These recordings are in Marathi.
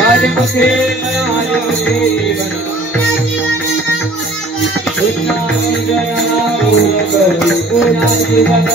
हरि मुखे हरि मुखे पूरा जीवन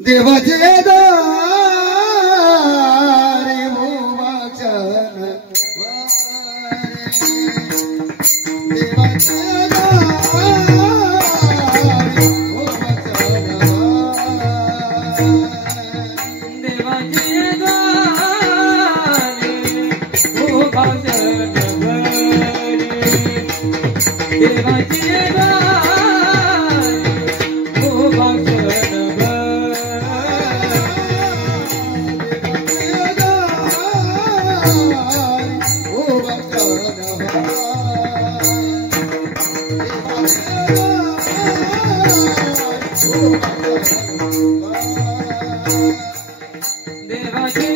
देवाचे दारे मोवाचन देवाचे दारे मोवाचन देवाचे दारे मोवाचन देवाचे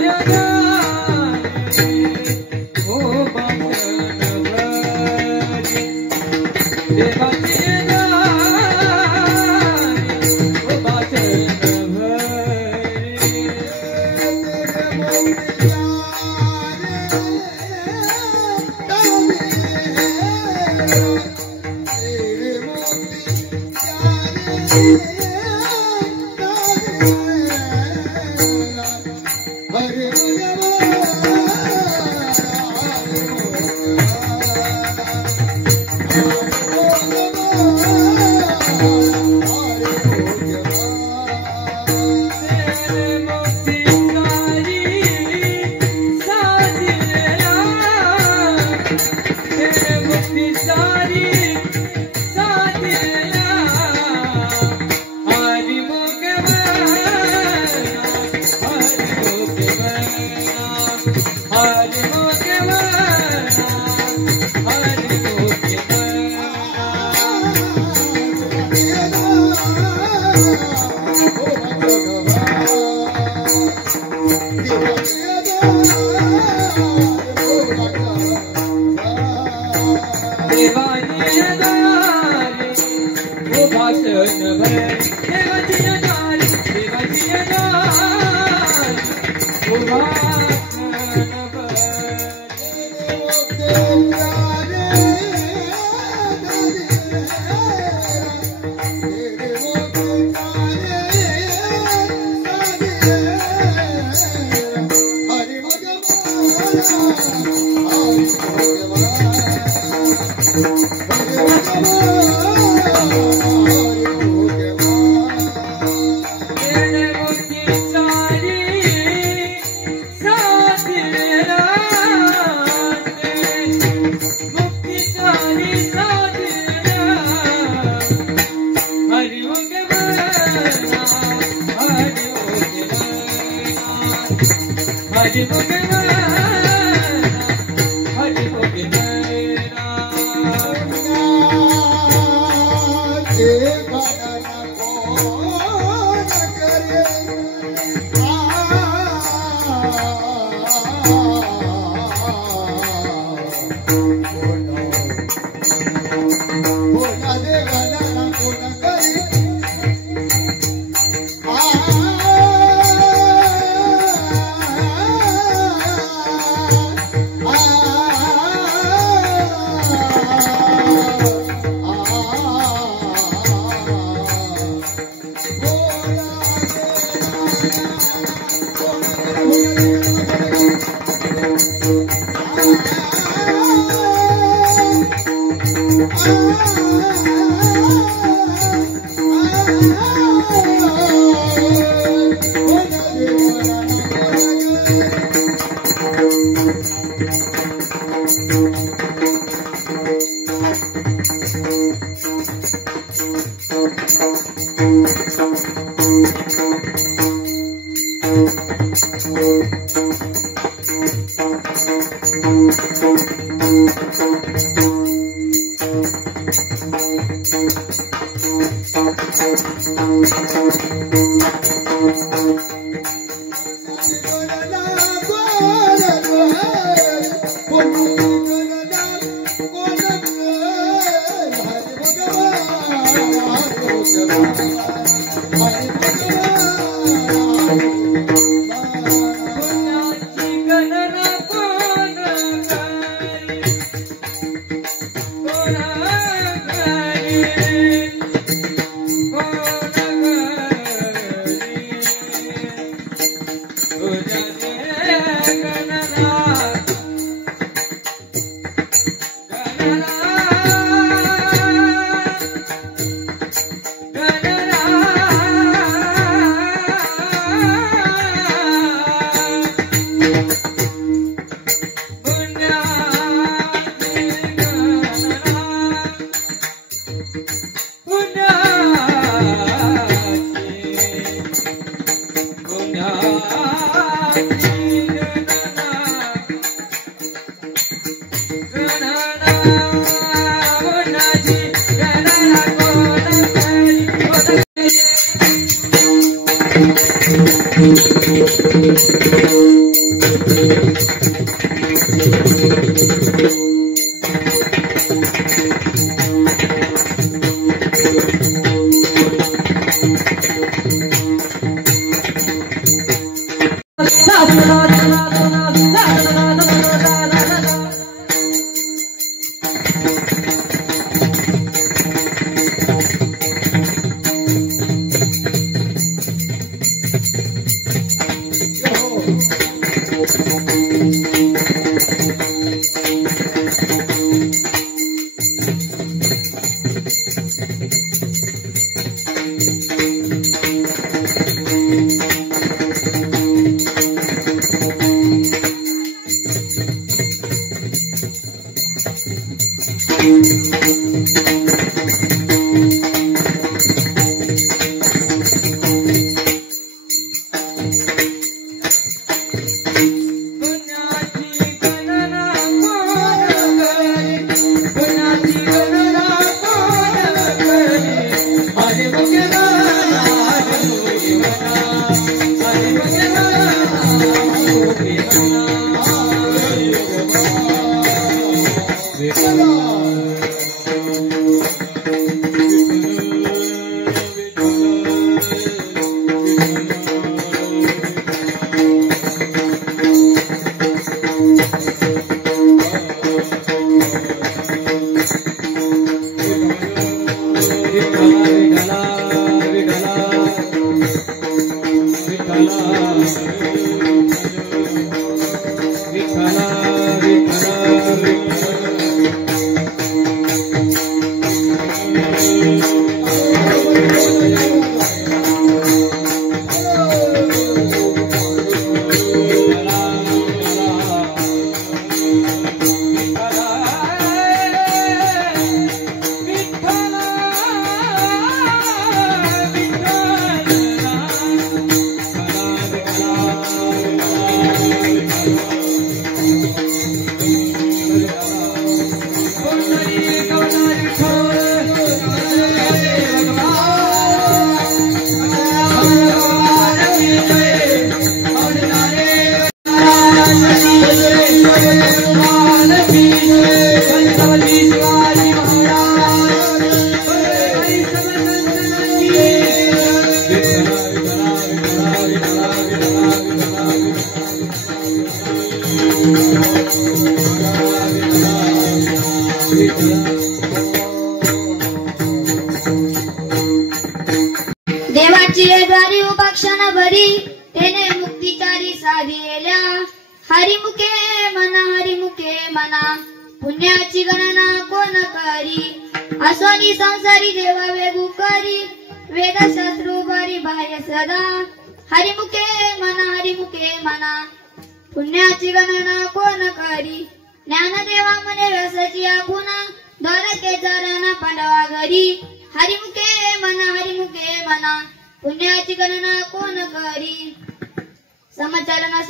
हरि विठ्ठला विठ्ठला विठ्ठला देवाची द्वारी उपाक्षण भरी तेने मुक्तिचारी साधिल्या हरिमुखे मना पुण्याची गणना कोण करी असोनी संसारी देवा वेगू करी वेदशास्त्रू बारी बाह्य सदा हरिमुखे मना पुण्याची गणना कोण करी ज्ञानदेवा मने रसाची आपुना द्वारकेचा राणा पांडवा घरी हरिमुखे मना पुण्याची गणना कोण करी समचलन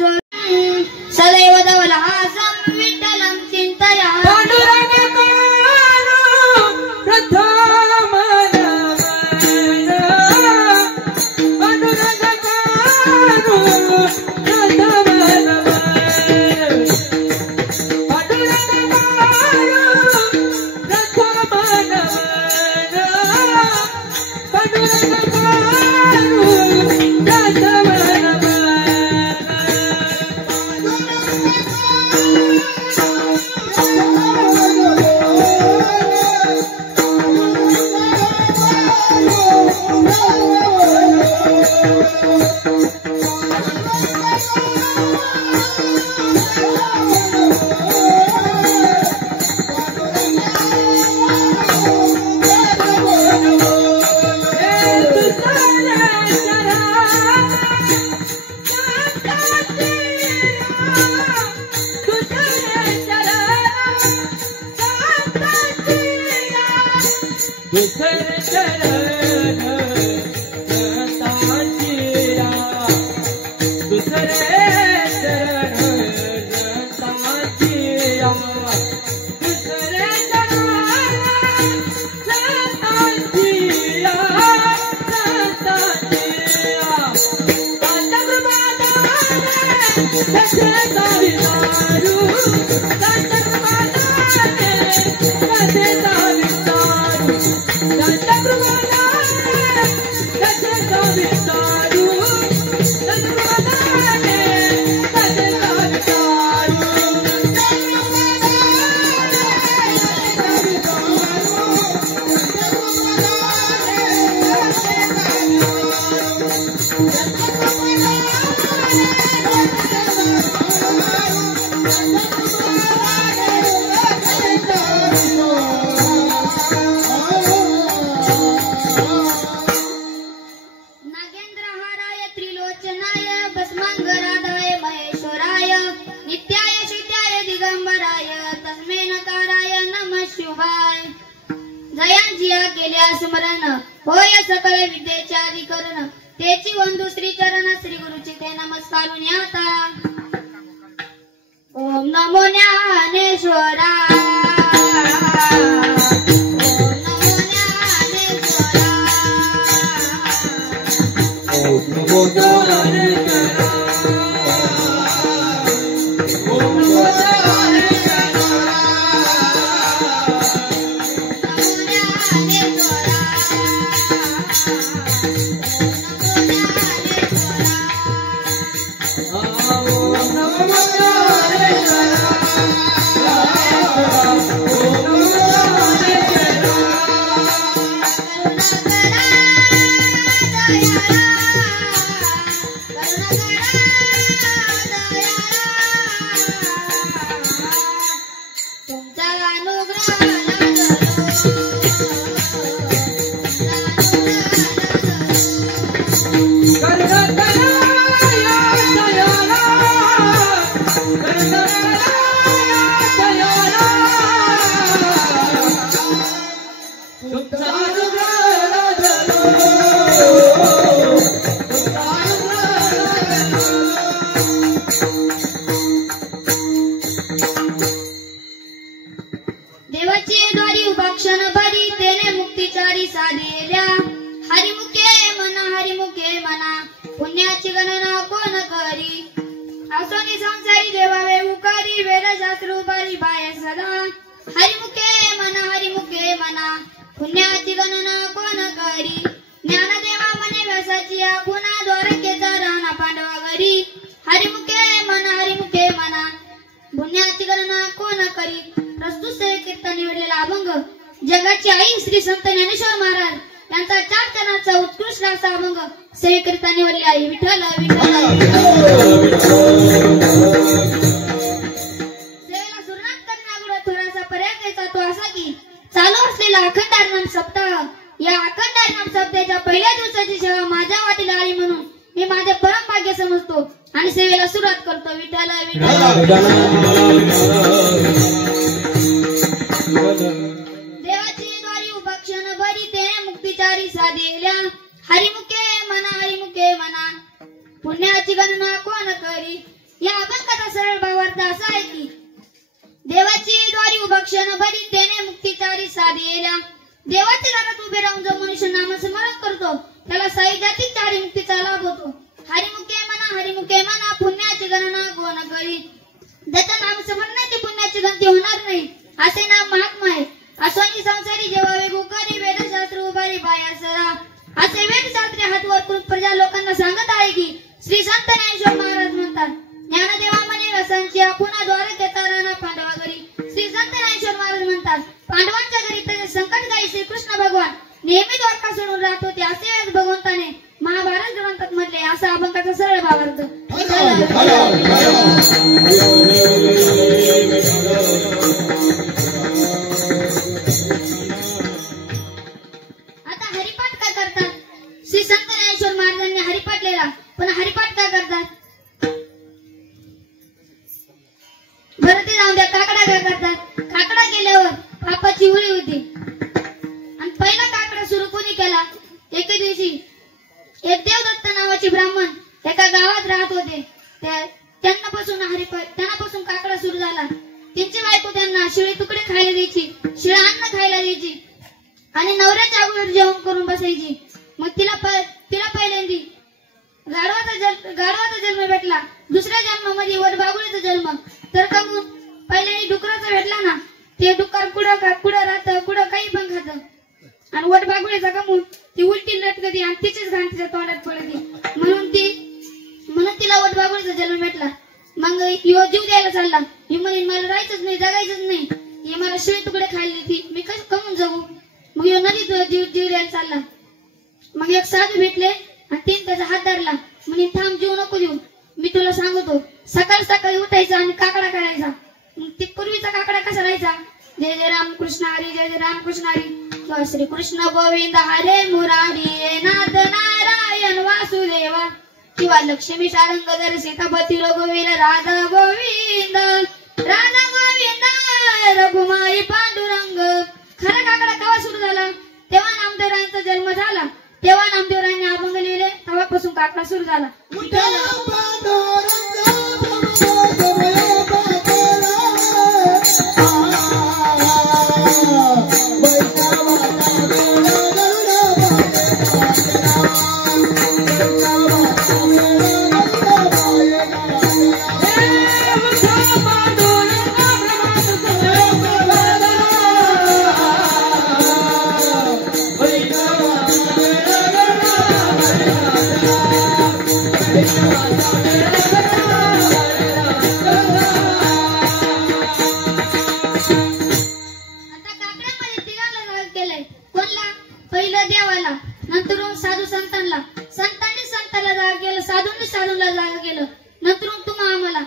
सदैव धवलहासं विठ्ठलं चिंतया पुण्याची गणना कोण करी. प्रस्तुत सेवेकरिता निवडलेला अभंग जगाची आई श्री संत ज्ञानेश्वर महाराज यांचा 4 चरणांचा उत्कृष्ट असा अभंग सेवेकरिता निवडले आहे. विठ्ठल विठ्ठल. सेवेला सुरुवात करण्याअगोदर थोडासा पर्याय द्यायचा तो असा की चालू असलेला अखंड हरिनाम सप्ताह या अखंड हरिनाम सप्ताहाच्या पहिल्या दिवसाची सेवा माझ्या वाटेला आली म्हणून मी माझे परम भाग्य समजतो आणि सेवेला सुरुवात करतो. विठ्ठल विठ्ठल. देवाची द्वारी उभक्षण भरी तेने मुक्तीचारी साधेल्या हरिमुखे म्हणा पुण्याची गणना कोण करी. या अभंगाचा सरळ भावार्थ असा आहे की देवाची द्वारी उभक्षण भरी तेने मुक्तीचारी साधेल्या. देवाच्या दारात उभे राहून जो मनुष्य नामस्मरण करतो त्याला साईजाती चारी मुक्तीचा लाभ होतो. हरिमुखे म्हणा पुण्याची गणना कोण करी. त्याच्या नामस्मरणाची पुण्याची गणती होणार नाही असे नाम महात्मा आहे. असोनी संसारी जेव्हा वेगू करी वेदशास्त्र उभारी बाया सरा असे वेदशास्त्री हात वर करून प्रजा लोकांना सांगत आहे की श्री संत ज्ञानेश्वर महाराज म्हणतात ज्ञानदेवा म्हणे रसांची पुन्हा द्वारके ताराना पांडवा घरी. श्री संत ज्ञानेश्वर महाराज म्हणतात पांडवांच्या घरी त्याचे संकट गाई श्रीकृष्ण भगवान नेहमी द्वारका सोडून राहत होते असे वेद भगवंताने महाभारत ग्रंथात म्हटले. असा अभंगाचा सरळ भावार्थ. आता हरिपाठ काय करतात. श्री संत ज्ञानेश्वर महाराजांनी हरिपाठ लिहिला पण हरिपाठ काय करतात बरं ते जाऊन द्या. काकडा काय करतात. काकडा केल्यावर पापाची उडी होती आणि पहिला काकडा सुरू कोणी केला. एके दिवशी एक देवदत्त नावाचे ब्राह्मण एका गावात राहत होते. त्यांनापासून काकडा सुरू झाला. त्यांची बायको त्यांना शिळे तुकडे खायला द्यायची, शिळे अन्न खायला द्यायची आणि नवऱ्याच्या अगोदर जेवण करून बसायची. मग तिला पहिल्यांदी गाढवाचा जन्म भेटला. दुसऱ्या जन्मामध्ये वटबागुळीचा जन्म. तर का पहिल्यांदा डुकराचा भेटला ना ते डुक्कर कुठं राहतं कुठं काही पण खातं आणि वटबागुळीचा कमून ती उलटी लटकती आणि तिचीच घाण तिच्या तोंडात पडते म्हणून तिला वटबागुळीचा जन्म भेटला. मग यो जीव द्यायला चालला. ही म्हणे मला राहायचंच नाही जगायचंच नाही. हे मला शिळे तुकडे खायला देते मी कसं कमून जगू. मग यो नदीत जीव द्यायला चालला. मग एक साधू भेटले आणि तीन त्याचा हात धरला. म्हणे थांब जीव नको देऊ मी तुला सांगतो. सकाळी उठायचा आणि काकडा करायचा. मग ते पूर्वीचा काकडा कसा राहायचा. जय जय रामकृष्ण हरी जय जय रामकृष्ण हरी किंवा श्री कृष्ण गोविंद हरे मुरारी नाथ नारायण वासुदेवा किंवा लक्ष्मी शारंगधर सीतापती रघुवीर राधा गोविंद रघुमाई पांडुरंग. खरा काकडा केव्हा सुरू झाला तेव्हा नामदेवरायांचा जन्म झाला. तेव्हा नामदेवरायांनी अभंग लिहिले तेव्हापासून काकडा सुरू झाला. पहिलं देवाला नंतर साधू संतांना संतांना जागा केलं साधूंनी जागा केलं नंतर तुम्हा आम्हाला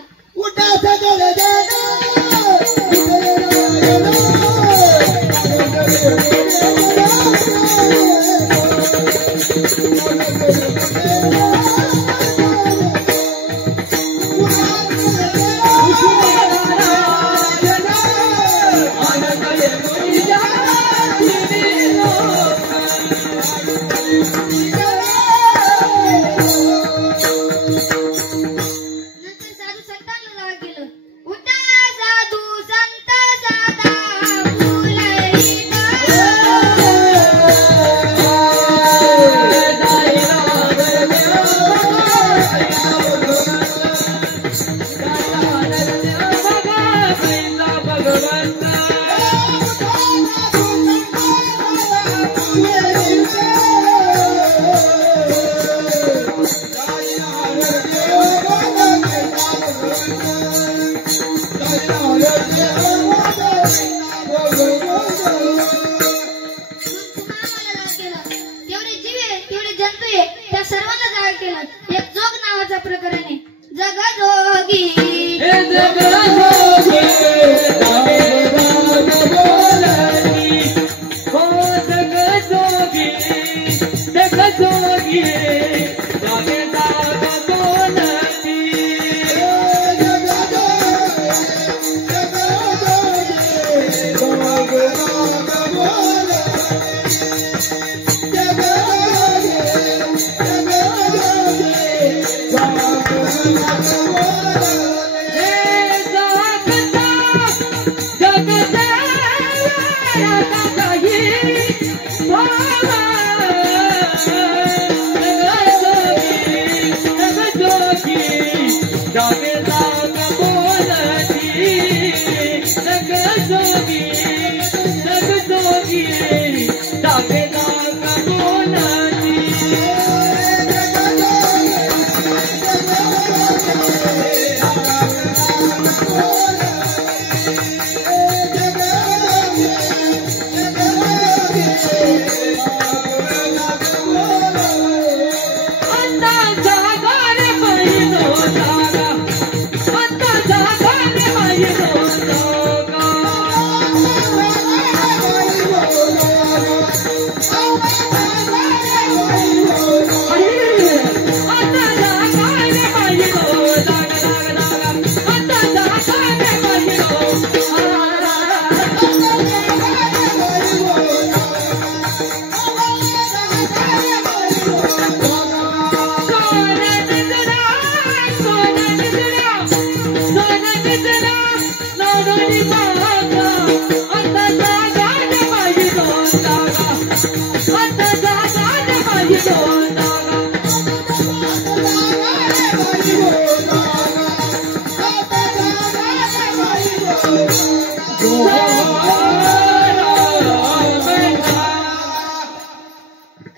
Hare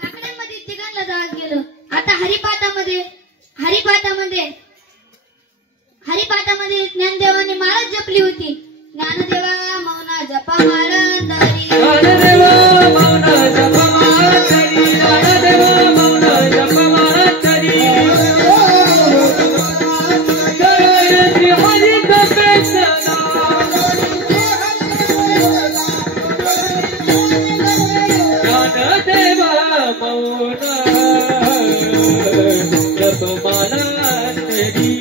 काकड्यांमध्ये तिघांना जात गेलं. आता हरिपाठामध्ये ज्ञानदेवाने माळच जपली होती. ज्ञानदेवा मौना जपा माळ दरी. ज्ञानदेवा मौन जपमाळ करी. ज्ञानदेवा मौन जपमाळ करी. जय हरी तपेसना. ज्ञानदेवा मौन जपमाळ करी.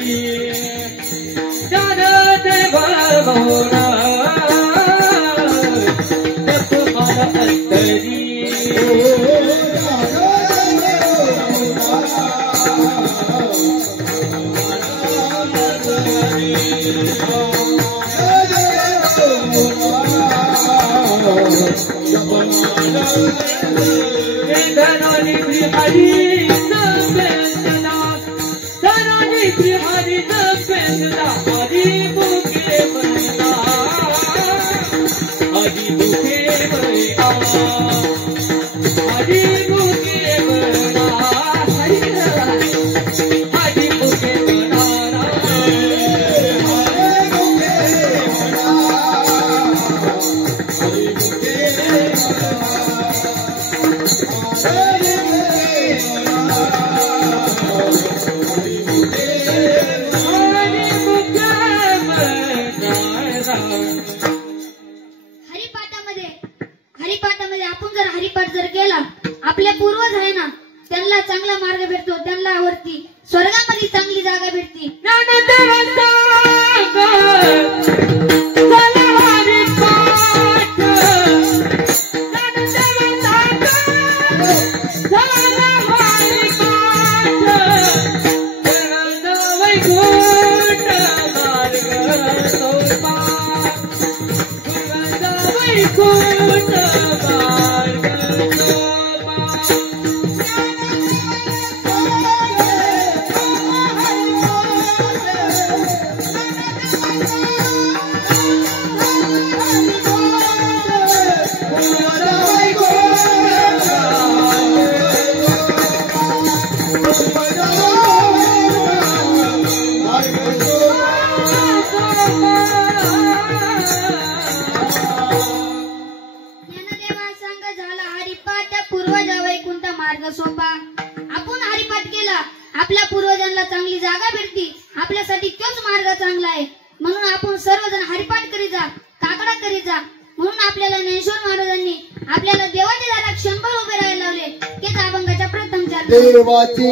ज्ञानदेवा मौन हरिपाठामध्ये आपण जर हरिपाठ जर केला, आपले पूर्वज आहे ना त्यांना चांगला मार्ग भेटतो. त्यांना वरती स्वर्गामध्ये चांगली जागा भेटते. सोपा. आपण हरिपाठ केला, आपल्या पूर्वजांना चांगली जागा भेटती. आपल्यासाठी तोच मार्ग चांगला आहे. म्हणून आपण सर्वजण हरिपाठ करीत जा, काकडा करीत जा. म्हणून आपल्याला ज्ञानेश्वर महाराजांनी आपल्याला देवाच्या दारात क्षणभर उभे राहायला लावले. तेच अभंगाच्या प्रथम चार. देवाची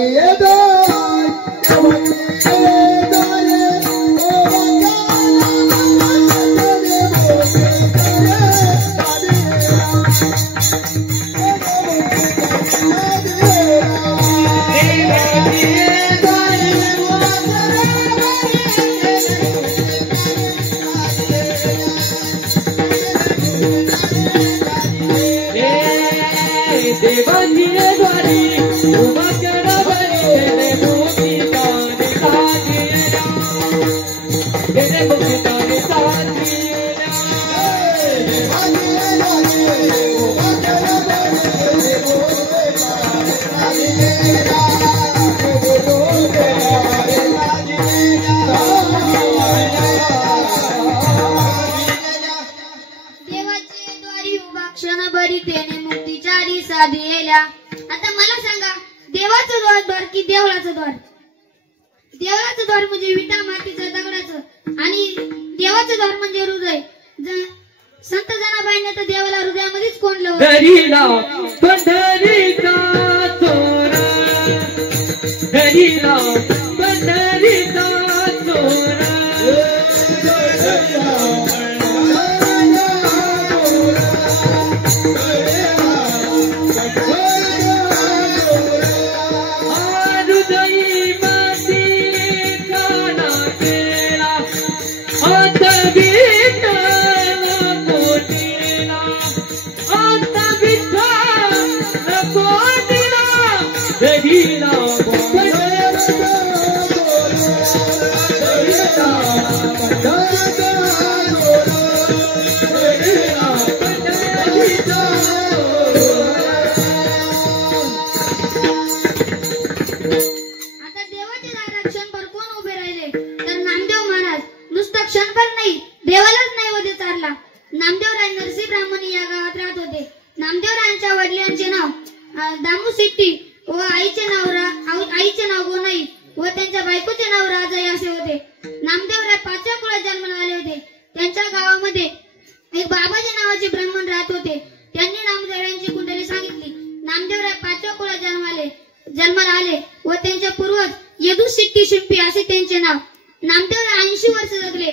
देवाचे द्वारी उभा क्षणभरी त्याने मुक्तीचारी साधेल्या. आता मला सांगा, देवाचं द्वार की देवळाचं द्वार? देवळाचं द्वार म्हणजे विटा मातीचं दगडाचं आणि देवाचं द्वार म्हणजे हृदय. संत जनाबाईंनी तर देवाला हृदयामध्येच कोंडलं. दरीला पंढरीचा चोर, दरीला पंढरीचा चोर. हृदयी माती काना केला, आता विठ्ठल कोटीला, आता विठ्ठल कोटीला. दरीला आता देवाच्या दारात क्षणभर कोण उभे राहिले? तर नामदेव महाराज. नुसता क्षणभर नाही, देवालाच नैवेद्य चारला. नामदेवराय नरसी ब्राह्मणी या गावात राहत होते. नामदेवरायांच्या वडिलांचे नाव दामू शेट्टी व आईचे नाव गोनाई व त्यांच्या बायकोचे नाव राजाई असे होते. नामदेवराय 5व्या कुळात जन्माला आले होते. त्यांच्या गावामध्ये एक बाबाजी नावाचे ब्राह्मण राहत होते. त्यांनी नामदेवरायांची कुंडली सांगितली. नामदेवराय 5व्या कुळात जन्माला आले व त्यांचे पूर्वज यदू शेट्टी शिंपी असे त्यांचे नाव. नामदेवराय 80 वर्ष जगले.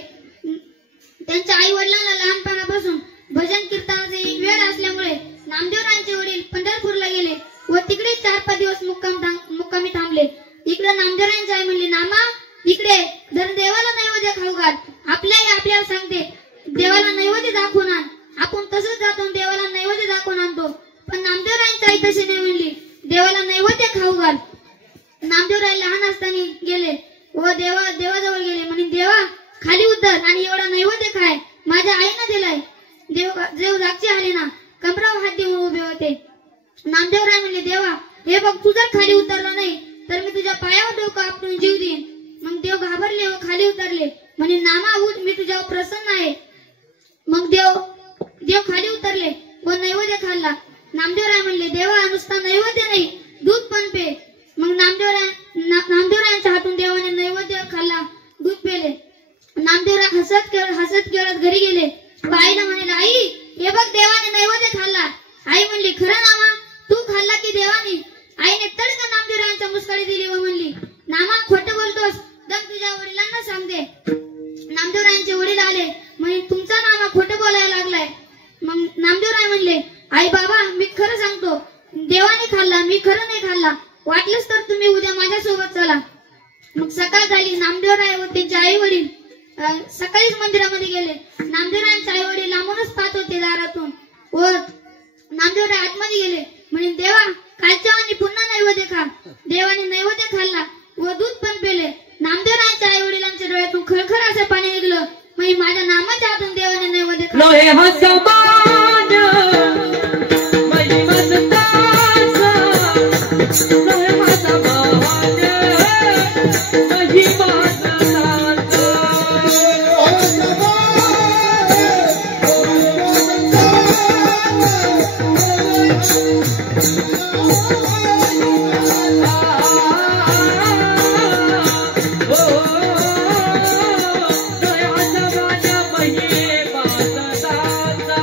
त्यांच्या आई वडिलांना लहानपणापासून भजन कीर्तनाचे वेळ असल्यामुळे नामदेवरायांचे वडील पंढरपूरला गेले व तिकडे 4-5 दिवस मुक्कामी थांबले. इकडे नामदेवरायांची आई म्हणली, नामा इकडे जर देवाला नैवेद्य खाऊ घाल. आपली आई आपल्याला सांगते, देवाला नैवेद्य दाखवून आण. आपण तसंच जातो देवाला नैवेद्य दाखवून आणतो. पण नामदेवरायांची आई तशी नाही म्हणली, देवाला नैवेद्य खाऊ घाल. नामदेवराय लहान असताना गेले व देवाजवळ गेले. म्हणे, देवा खाली उतर आणि एवढा नैवेद्य खाय, माझ्या आईनं दिलाय. देव जागचे आले ना, कमरावर हात देऊन उभे होते. नामदेवराय म्हणले, देवा हे बघ, तू जर खाली उतरला नाही तर मी तुझ्या पायावर डोकं आपटून जीव देईन. मग देव घाबरले व खाली उतरले. म्हणे, नामा उठ, मी तुझ्यावर प्रसन्न आहे. मग देव खाली उतरले व नैवेद्य खाल्ला. नामदेवराय म्हणले, देवा नुसता नैवेद्य नाही, दूध पण पे. मग नामदेवरायांच्या हातून देवाने नैवेद्य खाल्ला, दूध पेले. नामदेवराय हसत खेळत घरी गेले. बाईला म्हणाले, आई हे बघ, देवाने नैवेद्य खाल्ला. आई म्हणली, खरं नामा, तू खाल्ला की देवाने? आईने तडका नामदेवरायांच्या मुस्काळी दिली व म्हणली, नामा खोटं बोलतोस, दम तुझ्या वडिलांना सांगते. नामदेवरायांचे वडील आले. म्हणे, तुमचा नामा खोटं बोलायला लागलाय. मग नामदेवराय म्हणले, आई बाबा मी खरं सांगतो, देवाने खाल्ला, मी खरं नाही खाल्ला. वाटलंच तर तुम्ही उद्या माझ्यासोबत चला. मग सकाळ झाली. नामदेवराय व त्यांचे आई वडील सकाळीच मंदिरामध्ये गेले. नामदेवरायांचे आई वडील लांबूनच पाहत होते दारातून व नामदेवराय आतमध्ये गेले. म्हणे, देवा कालच्या आणि पुन्हा नैवेद्य खा. देवाने नैवेद्य खाल्ला व दूध पण पेले. नामदेवरायांच्या आई वडिलांच्या डोळ्यातून खळखळ असं पाणी निघलं. म्हणजे माझ्या नामाच्या हातून देवाने नैवेद्य खाल्ला. लोहे हसमान महिमा सताचा, लोहे हसमान महिमा सताचा. लोहे हसमान महिमा सताचा.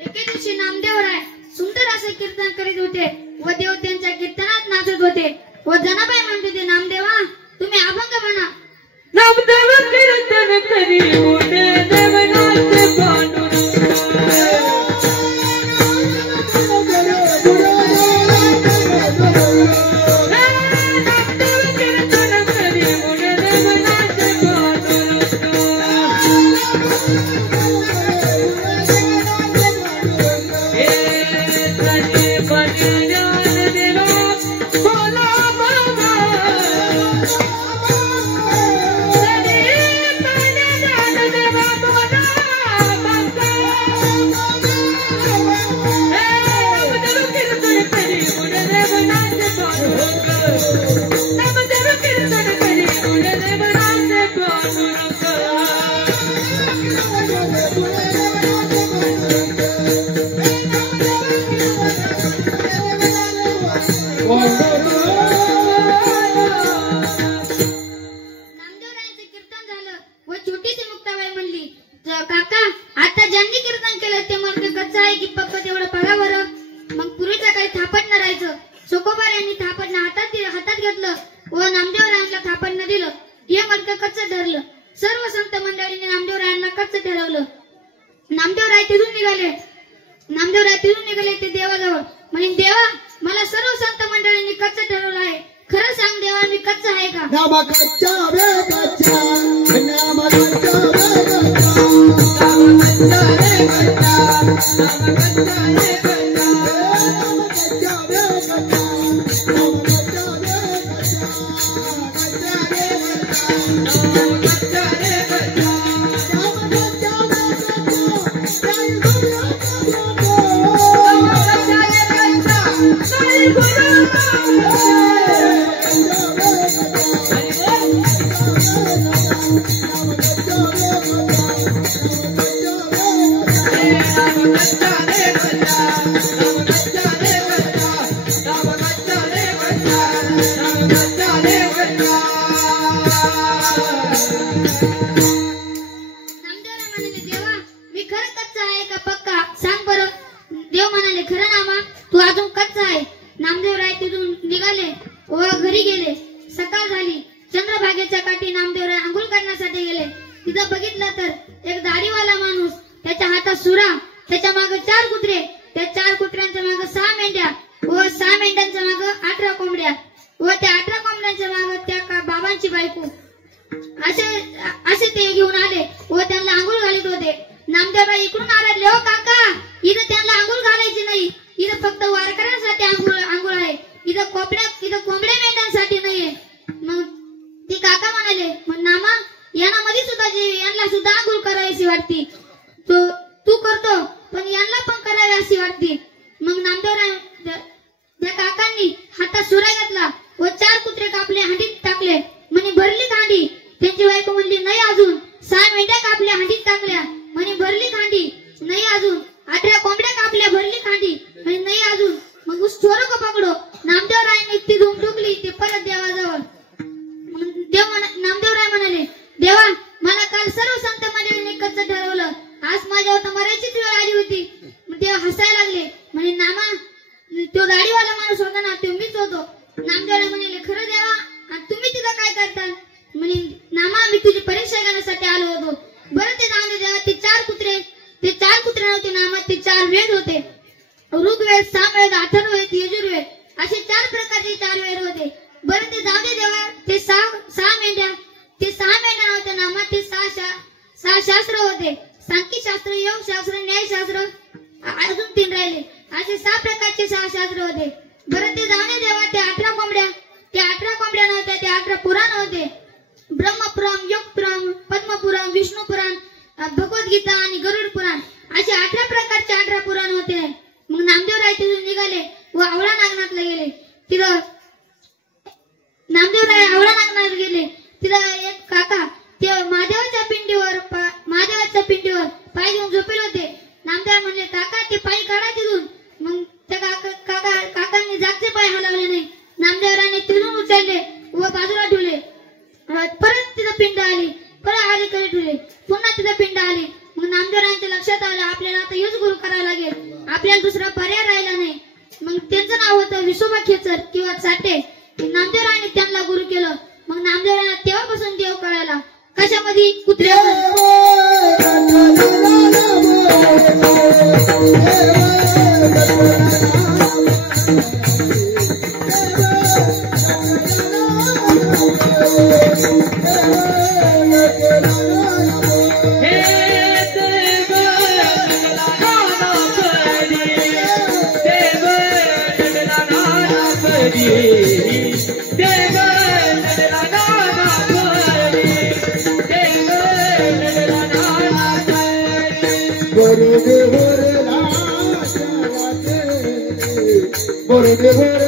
एके दिवशी नामदेवराय सुंदर असे कीर्तन करीत होते व देव त्यांच्या कीर्तनात नाचत होते व जनाबाई म्हणत होते, नामदेवा तुम्ही अभंग म्हणा. नामदेव कीर्तन करी मोठे देवनाचे नामदेवरायांचे कीर्तन झालं व छोटीशी मुक्ताबाई म्हणली, काका आता ज्यांनी कीर्तन केलं ते मग कच्चं आहे की पक्क तेवढं बघा बरं. मग पूर्वीच्या काही थापटणं राहायचं. सोकोबार यांनी थापटणं हातात घेतलं व नामदेवरायांना थापटणं दिलं. हे मडकं कच्चं ठरलं. सर्व संत मंडळींनी नामदेवरायांना कच्चं ठरवलं. नामदेवराय तिथून निघाले ते देवाजवळ म्हणे, देवा मला सर्व संत मंडळींनी कच्चं ठरवलं आहे. खरं सांग देवा, मी कच्चा आहे का? नामा कच्चा वे कच्चा, नामा कच्चा वे कच्चा, नामा कच्चा रे कच्चा, नामा कच्चा रे कच्चा, नामा कच्चा वे कच्चा, नामा कच्चा रे कच्चा, नामा कच्चा रे कच्चा, नामा कच्चा वे कच्चा, जय गुरु नामा कच्चा रे कच्चा, जय गुरु नामदेवराय म्हणाले, देवा मी खरं कच्चा आहे का पक्का सांग बरं. देव म्हणाले, खरं नामा तू अजून कच्चा आहे. नामदेवराय तिथून निघाले व घरी गेले. सकाळ झाली. चंद्रभागेच्या काठी नामदेवराय आंघोळ करण्यासाठी गेले. तिथं बघितलं तर एक दाढीवाला माणूस, त्याच्या हातात सुरा, त्याच्या मागे 4 कुत्रे, त्या 4 कुत्र्यांच्या मागे 6 मेंढ्या व 6 मेंढ्यांच्या मागे 18 कोंबड्या व त्या 18 कोंबड्यांच्या मागे त्या बाबांची बायको असे ते घेऊन आले व त्यांना आंघोळ घालीत होते. नामदेवराय इकडून आले, हो काका इथं त्यांना आंघोळ घालायची नाही, इथं फक्त वारकऱ्यांसाठी आंघोळ आहे, इथं कोंबड्या मेंढ्यांसाठी नाहीये. मग ती काका म्हणाले, मग नामा यांना सुद्धा आंघोळ करायची वाटते, तू करतो पण यांना पण करावी अशी वाटते. मग नामदेवराय त्या काकांनी हातात सुरा घातला व 4 कुत्रे कापले, हांडीत टाकले. म्हणे भरली हांडी. त्यांची बायको म्हणली, नाही अजून. 6 मेंढ्या कापल्या, हांडीत टाकल्या. म्हणे भरली हांडी. नाही अजून. 18 कोंबड्या कापल्या, भरली हांडी. म्हणे नाही अजून. मग उस चोर को पकडो. नामदेवरायांनी ती धूम टुकली ते परत देवाजवळ. नामदेवराय म्हणाले, देवा मला काल सर्व संत मंडळींनी कच्चं ठरवलं, आज माझ्यावर तर मरायचीच वेळ आली होती. मग देव हसायला लागले. म्हणे, नामा तो गाडीवाला माणूस होता ना, तो मीच होतो. नामदेवराय म्हणाले, खरं देवा तुम्ही तिथं काय करता? म्हणे, नामा मी तुझी परीक्षा घेण्यासाठी आलो होतो. बरं ते जाऊ दे देवा. ते 4 कुत्रे नव्हते नामा, ते 4 वेद होते. ऋग्वेद, सामवेद, अथर्ववेद, यजुर्वेद असे 4 प्रकारचे 4 वेद होते. बरं ते जाऊ दे देवा. ते 6 मेंढ्या नव्हते नामा, ते 6 6 शास्त्र होते. सांख्यशास्त्र, योगशास्त्र, न्यायशास्त्र, अजून 3 राहिले. असे 6 प्रकारचे 6 शास्त्र होते. बरं ते जाणे देवा ते 18 कोंबड्या, त्या 18 कोंबड्या नव्हत्या, ते 18 पुराण होते. ब्रह्मपुराण, योगपुराण, पद्मपुराण, विष्णुपुराण, भगवद्गीता आणि गरुड पुराण असे 18 प्रकारचे 18 पुराण होते. मग नामदेवराय तिथून निघाले व आवळा नागनाथला गेले. तिथं नामदेवराय आवळा नागनाथ गेले. तिथं एक काका ते महादेवाच्या पिंडीवर पाय घेऊन झोपेले होते. नामदेव म्हणले काका ते पाय काढा तिथून. मग त्या काकांनी जागचे पाय हलवले नाही. नामदेवरायाने तिथून उचलले व बाजूला ठेवले. परत तिथं पिंड आली, परत अलीकडे ठेवले, पुन्हा तिथं पिंड आली. मग नामदेवरायांच्या लक्षात आलं आपल्याला आता हेच गुरु करावा लागेल, आपल्याला दुसरा पर्याय राहिला नाही. मग त्यांचं नाव होतं विसोबा खेचर किंवा चाटे. नामदेवरायांनी त्यांना गुरु केलं. मग नामदेवरायांना तेव्हापासून देव कळाला. कशामध्ये? कुत्र्यावर. Yeah.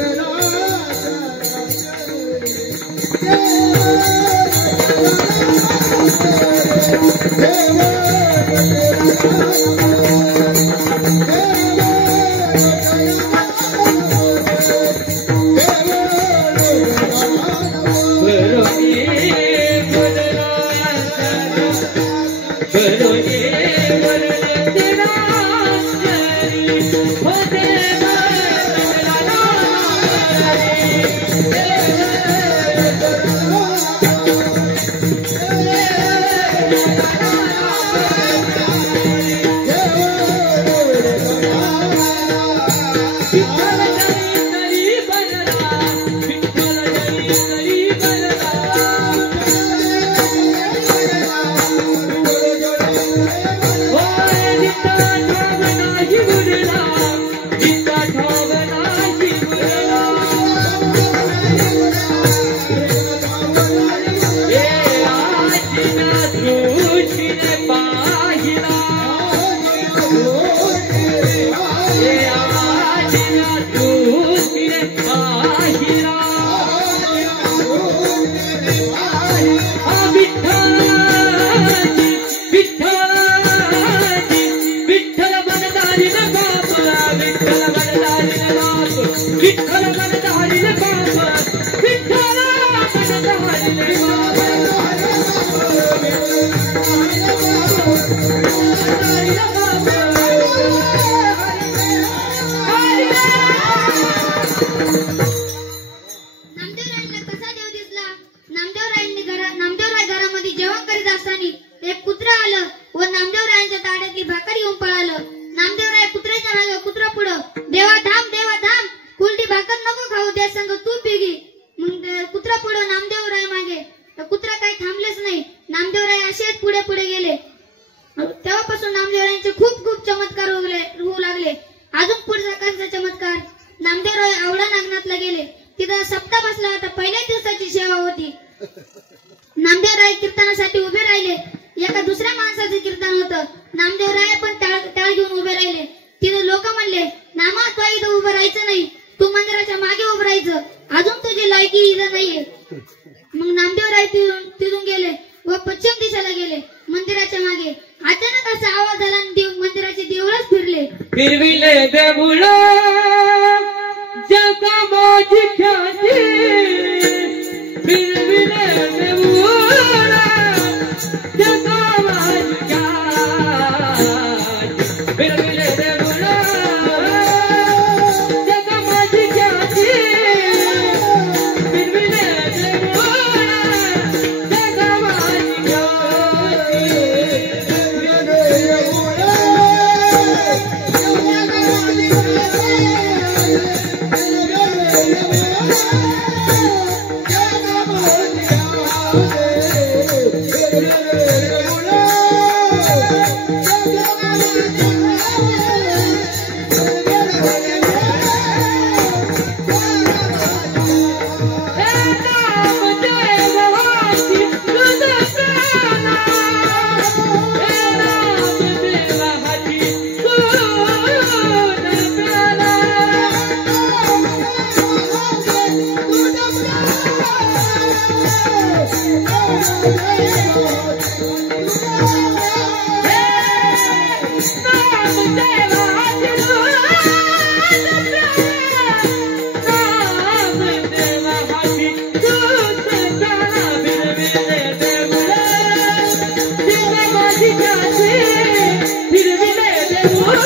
फिरविले देऊळ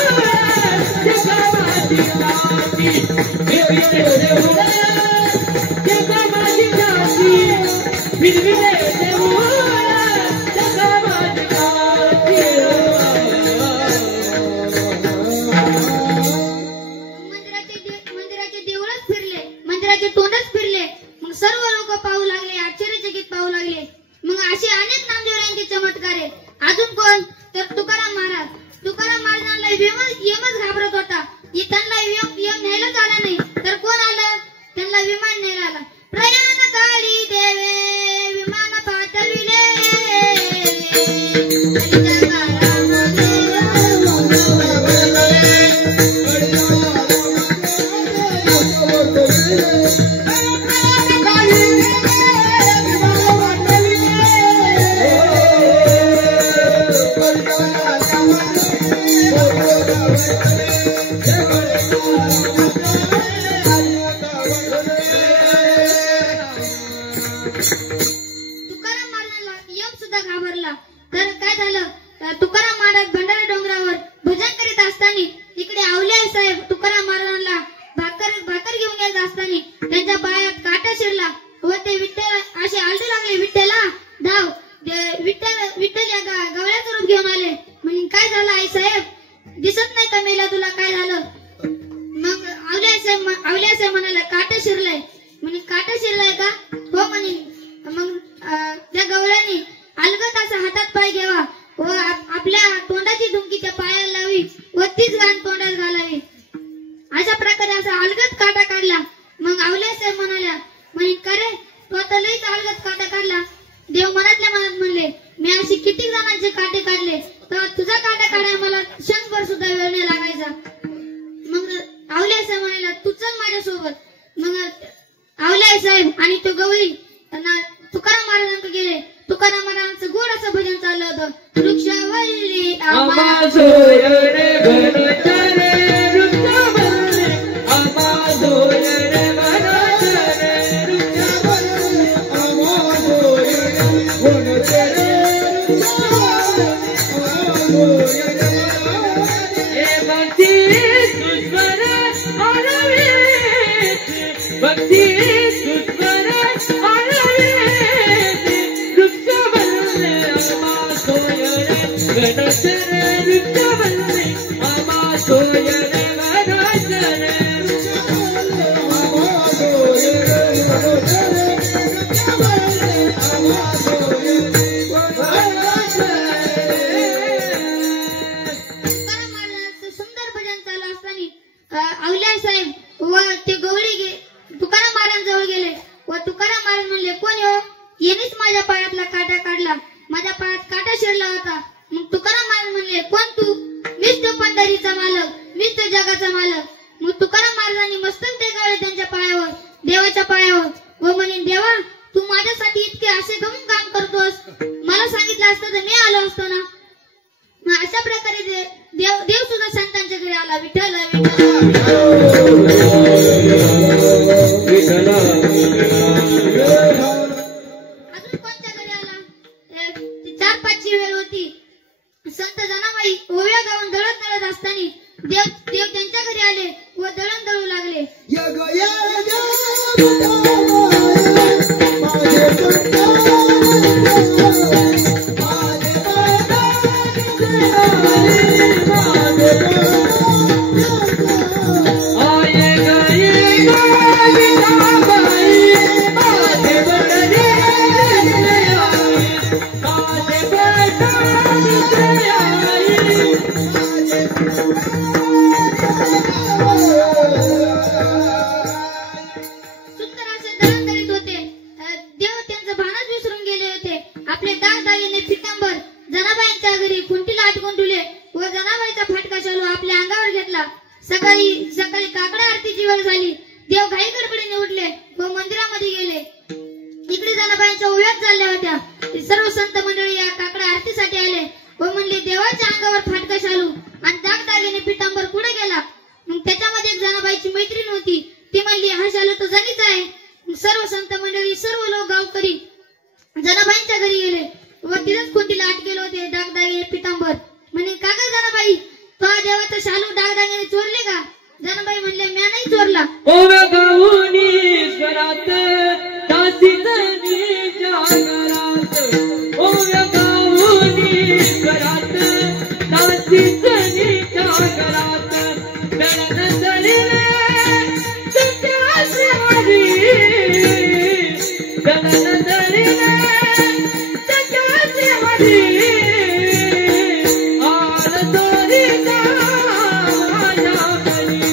जगा माझी जाती फिरविले देऊळ जगा माझी जाती फिरविले देऊळ जगा माझी जाती मंदिराचे देऊळच फिरले मंदिराचे तोंडच फिरले मग सर्व लोक पाहू लागले आश्चर्यचकित पाहू लागले मग असे अनेक नामदेवरायांचे चमत्कार आहेत अजून कोण तर तुकाराम महाराजांना यमच घाबरत होता त्यांना यम न्यायलाच आला नाही तर कोण आलं त्यांना विमान न्यायला आला प्रयाण काळी देवे विमान पाठविले तुकाराम महाराजांना यम सुद्धा घाबरला तर काय झालं तुकाराम महाराज भंडारा डोंगरावर भजन करीत असताना इकडे आवल्या साहेब तुकाराम महाराजांना भाकर घेऊन येत असताना त्यांच्या पायात काटा शिरला व ते विठ्ठल असे आलटू लागले विठ्ठला धाव विठ्ठल या गवळ्याचं रूप घेऊन आले म्हणजे काय झालं आई साहेब दिसत नाही का मेला तुला काय झालं मग आवल्या साहेब म्हणाला काटा शिरलाय म्हणे काटा शिरलाय का हो म्हणे मग त्या गवळ्याने अलगद असा हातात पाय घ्यावा व आपल्या तोंडाची धुमकी त्या पायाला लावी व तीच गाण तोंडात घालावी अशा प्रकारे असा अलगद काटा काढला मग आवल्या साहेब म्हणाल्या म्हणे का रे तू आता लईच अलगद काटा काढला देव मनातल्या मनात म्हणले मी अशी किती जणांचे काटे काढले तर तुझा काटा काढायला मला क्षणभर सुद्धा वेळ नाही लागायचा मग आवल्या साहेब म्हणाला तू चल माझ्यासोबत मग आवल्या साहेब आणि तो गवळी तुकाराम महाराजांकडे गेले तुकाराम महाराजांचं गोड असं भजन चाललं होतं वृक्षवल्ली आम्हा सोय रे घनचरे वृक्षवल्ली आम्हा सोय रे घनचरे वृक्षवल्ली आम्हा सोय रे घनचरे हे भक्ती दुष्कर आरवे भक्ती दुष्कर आरवे वृक्षवल्ली आम्हा सोय रे घनचरे वृक्षवल्ली आम्हा सोय रे घनचरे तुकाराम महाराजांचं सुंदर भजन चालू असताना आवल्या साहेब व ते गवळी तुकाराम महाराजांजवळ गेले व तुकाराम महाराज म्हणले कोण हो येणेच माझ्या पायातला काटा काढला माझ्या पायात काटा शिरला होता मग तुकाराम महाराज म्हणले कोण तू मीच तो पंढरीचा मालक मीच तो जगाचा मालक मग तुकाराम महाराजांनी मस्तक टेकावले त्यांच्या पायावर देवाच्या पायावर व म्हणे देवा तू माझ्यासाठी इतके असे गमून काम करतोस मला सांगितलं असतं तर मी आलो असतो ना मग अशा प्रकारे देव सुद्धा संतांच्या घरी आला विठ्ठल अजून कोणत्या घरी आला 4-5ची वेळ होती संत जनाबाई ओव्या गाऊन दळत असताना देव त्यांच्या घरी आले व दळण दळू लागले सुंदर असे दळण करीत होते देव त्यांचं भानच विसरून गेले होते आपले दागदागिने पितांबर जनाबाईंच्या घरी खुंटीला अटकून ठेवले व जनाबाईचा फाटका चालू आपल्या अंगावर घेतला सकाळी काकडा आरतीची वेळ झाली देव घाई गडबडीने उठले व मंदिरामध्ये गेले इकडे जनाबाईंच्या ओव्यात चालल्या होत्या सर्व संत मंडळी या काकडा आरतीसाठी आले व म्हणले देवाच्या अंगावर फाटका चालू आणि दागदागिने पितांबर पुढे गेला मग त्याच्यामध्ये एक जनाबाईची मैत्रीण होती ती म्हणली हा शालू तो जनीच आहे सर्व संत मंडळी सर्व लोक गावकरी जनाबाईंच्या घरी गेले व तिथेच खुंटीला अटकेले होते दागदागिने पितांबर म्हणे का ग जनाबाई चिंचणीच्या घरात दळण दळिले सत्याचे हरी दळण दळिले सत्याचे हरी आल चोरीचा माझ्या घरी आल चोरीचा माझ्या घरी आल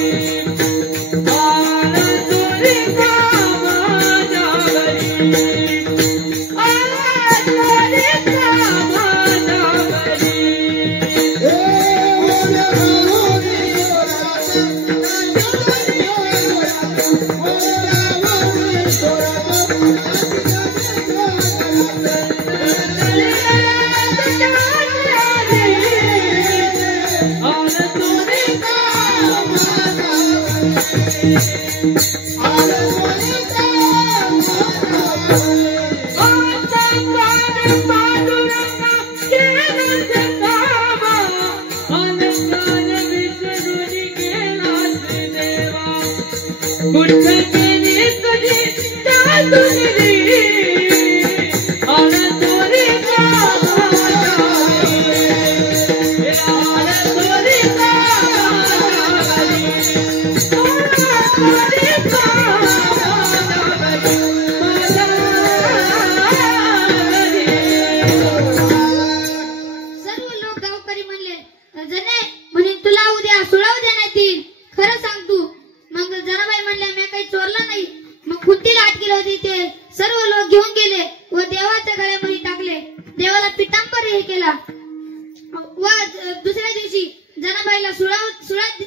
चोरीचा माझ्या घरी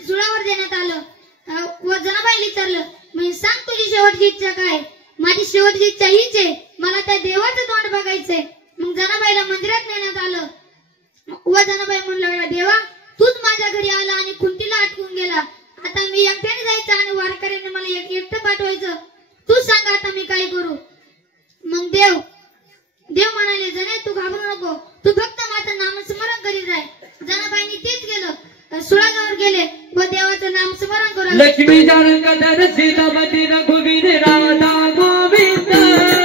सुळावर देण्यात आलं व जनाबाईला विचारलं मी सांग तुझी शेवटची इच्छा काय माझी शेवटची इच्छा हीच आहे मला त्या देवाचं तोंड बघायचंय मग जनाबाईला मंदिरात नेण्यात आलं व जनाबाई म्हणलं देवा तूच माझ्या घरी आला आणि खुंटीला अटकून गेला आता मी एकट्याने जायचं आणि वारकऱ्यांनी मला एकटं पाठवायचं तू सांग आता मी काय करू मग देव म्हणाले जने तू घाबरू नको तू फक्त माझं नामस्मरण करीत जाय जनाबाईंनी तेच केलं सुळागावर गेले व देवाचं नाम स्मरण करू लक्ष्मी जारंगधर सीतापती रघुवीर राधा गोविंद हे राधा गोविंद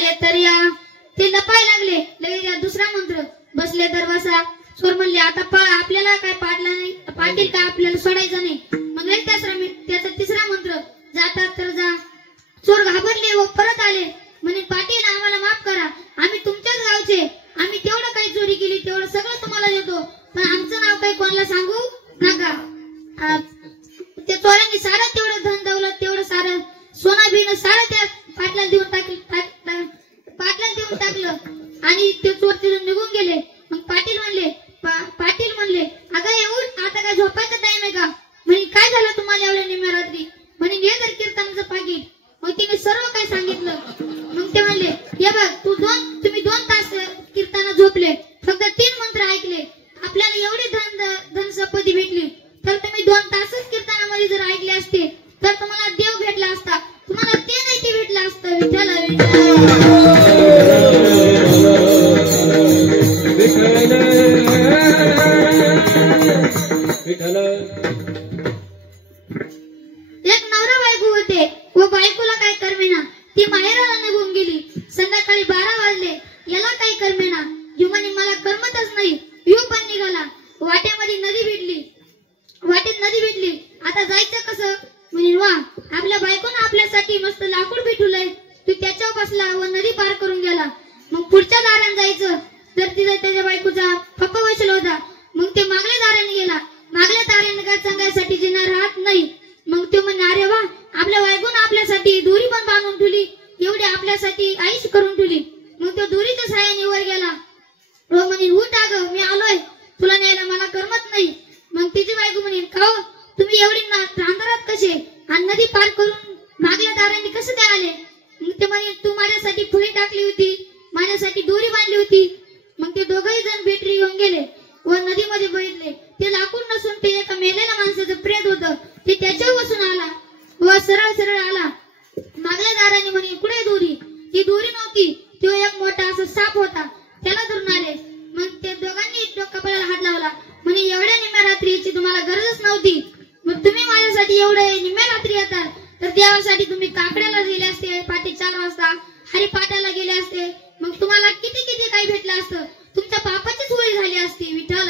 आले तर या. ते लपाय लागले. लगेच या दुसरा मंत्र, बसले तर बसा. चोर म्हणले आता आपल्याला काय पाडला नाही, पाटील काय आपल्याला सोडायचं नाही. मग त्याचा तिसरा मंत्र, जातात तर जा. चोर घाबरले व परत आले. म्हणे पाटील आम्हाला माफ करा, आम्ही तुमच्याच गावचे, आम्ही तेवढं काही चोरी केली तेवढं सगळं तुम्हाला देतो, पण आमचं नाव काही कोणाला सांगू नका. त्या चोरांनी सारं तेवढं धन दौलत, तेवढं सारं सोना बिन सारं त्या पाटलाला देऊन टाकलं आणि ते चोर तिथून निघून गेले. मग पाटील म्हणले अगं येऊन आता काय झोपायचा टाइम आहे का? म्हणे काय झालं तुम्हाला एवढ्या निम्या रात्री? म्हणे हे जर कीर्तनाचं पाकिट. मग तिने सर्व काही सांगितलं. मग ते म्हणले हे बघ तुम्ही 2 तास कीर्तनात झोपले, फक्त 3 मंत्र ऐकले, आपल्याला एवढी धन संपत्ती भेटली, तर तुम्ही 2 तासच कीर्तनामध्ये जर ऐकले असते तर तुम्हाला देव भेटला असता, तुम्हाला ते नाही ते भेटलं असतं. विठ्ठल एक नवरा बायको होते व बायकोला काय करमेना, ती माहेराला निघून गेली. संध्याकाळी 12 वाजले, याला काही करमेना, म्हणे मला करमतच नाही. येऊ पण निघाला. वाटेत नदी भेटली. आता जायचं कसं? म्हणे वा, आपल्या बायकोनं आपल्यासाठी मस्त लाकूड भेटवलंय, तू त्याच्यावर बसला व नदी पार करून गेला. मग पुढच्या दाराने जायचं तर तिथे त्याच्या बायकोचा फप्पा बसला होता. मग ते मागल्या दाराने गेला. मागल्या दाराने काय सांगायसाठी जिना राहत नाही. मग ते म्हणे अरे वा, आपल्या बायकोनं आपल्यासाठी दोरी पण बांधून ठेवली, एवढी आपल्यासाठी आईश करून ठेवली. मग तो दोरीच्या साह्याने वर गेला व म्हणे उठ अगं, मी आलोय तुला न्यायला, मला करमत नाही. मग तिची बायको म्हणे का हो, तुम्ही एवढी अंधारात कसे आणि नदी पार करून मागल्या दारांनी कसं काय आले? मग ते म्हणे तू माझ्यासाठी फुले टाकली होती, माझ्यासाठी दोरी बांधली होती. मग ते दोघही जण भेटरी घेऊन गेले व नदीमध्ये बघितले. ते लाकूड नसून ते एका मेलेल्या माणसाचं प्रेत होतं. ते त्याच्यावर बसून आला व सरळ आला. मागल्या दाराने म्हणे कुठे दोरी? ती दोरी नव्हती, तो एक मोठा असा साप होता, त्याला धरून आले. मग ते दोघांनी कपाळाला हात लावला. म्हणे एवढ्या निम्या रात्रीची तुम्हाला गरजच नव्हती, मग तुम्ही माझ्यासाठी एवढे निम्या रात्री येतात, तर देवासाठी तुम्ही काकड्याला गेले असते, पाठी 4 वाजता हरिपाठाला गेले असते, मग तुम्हाला किती काही भेटलं असतं, तुमच्या पापाचीच होळी झाली असती. विठ्ठल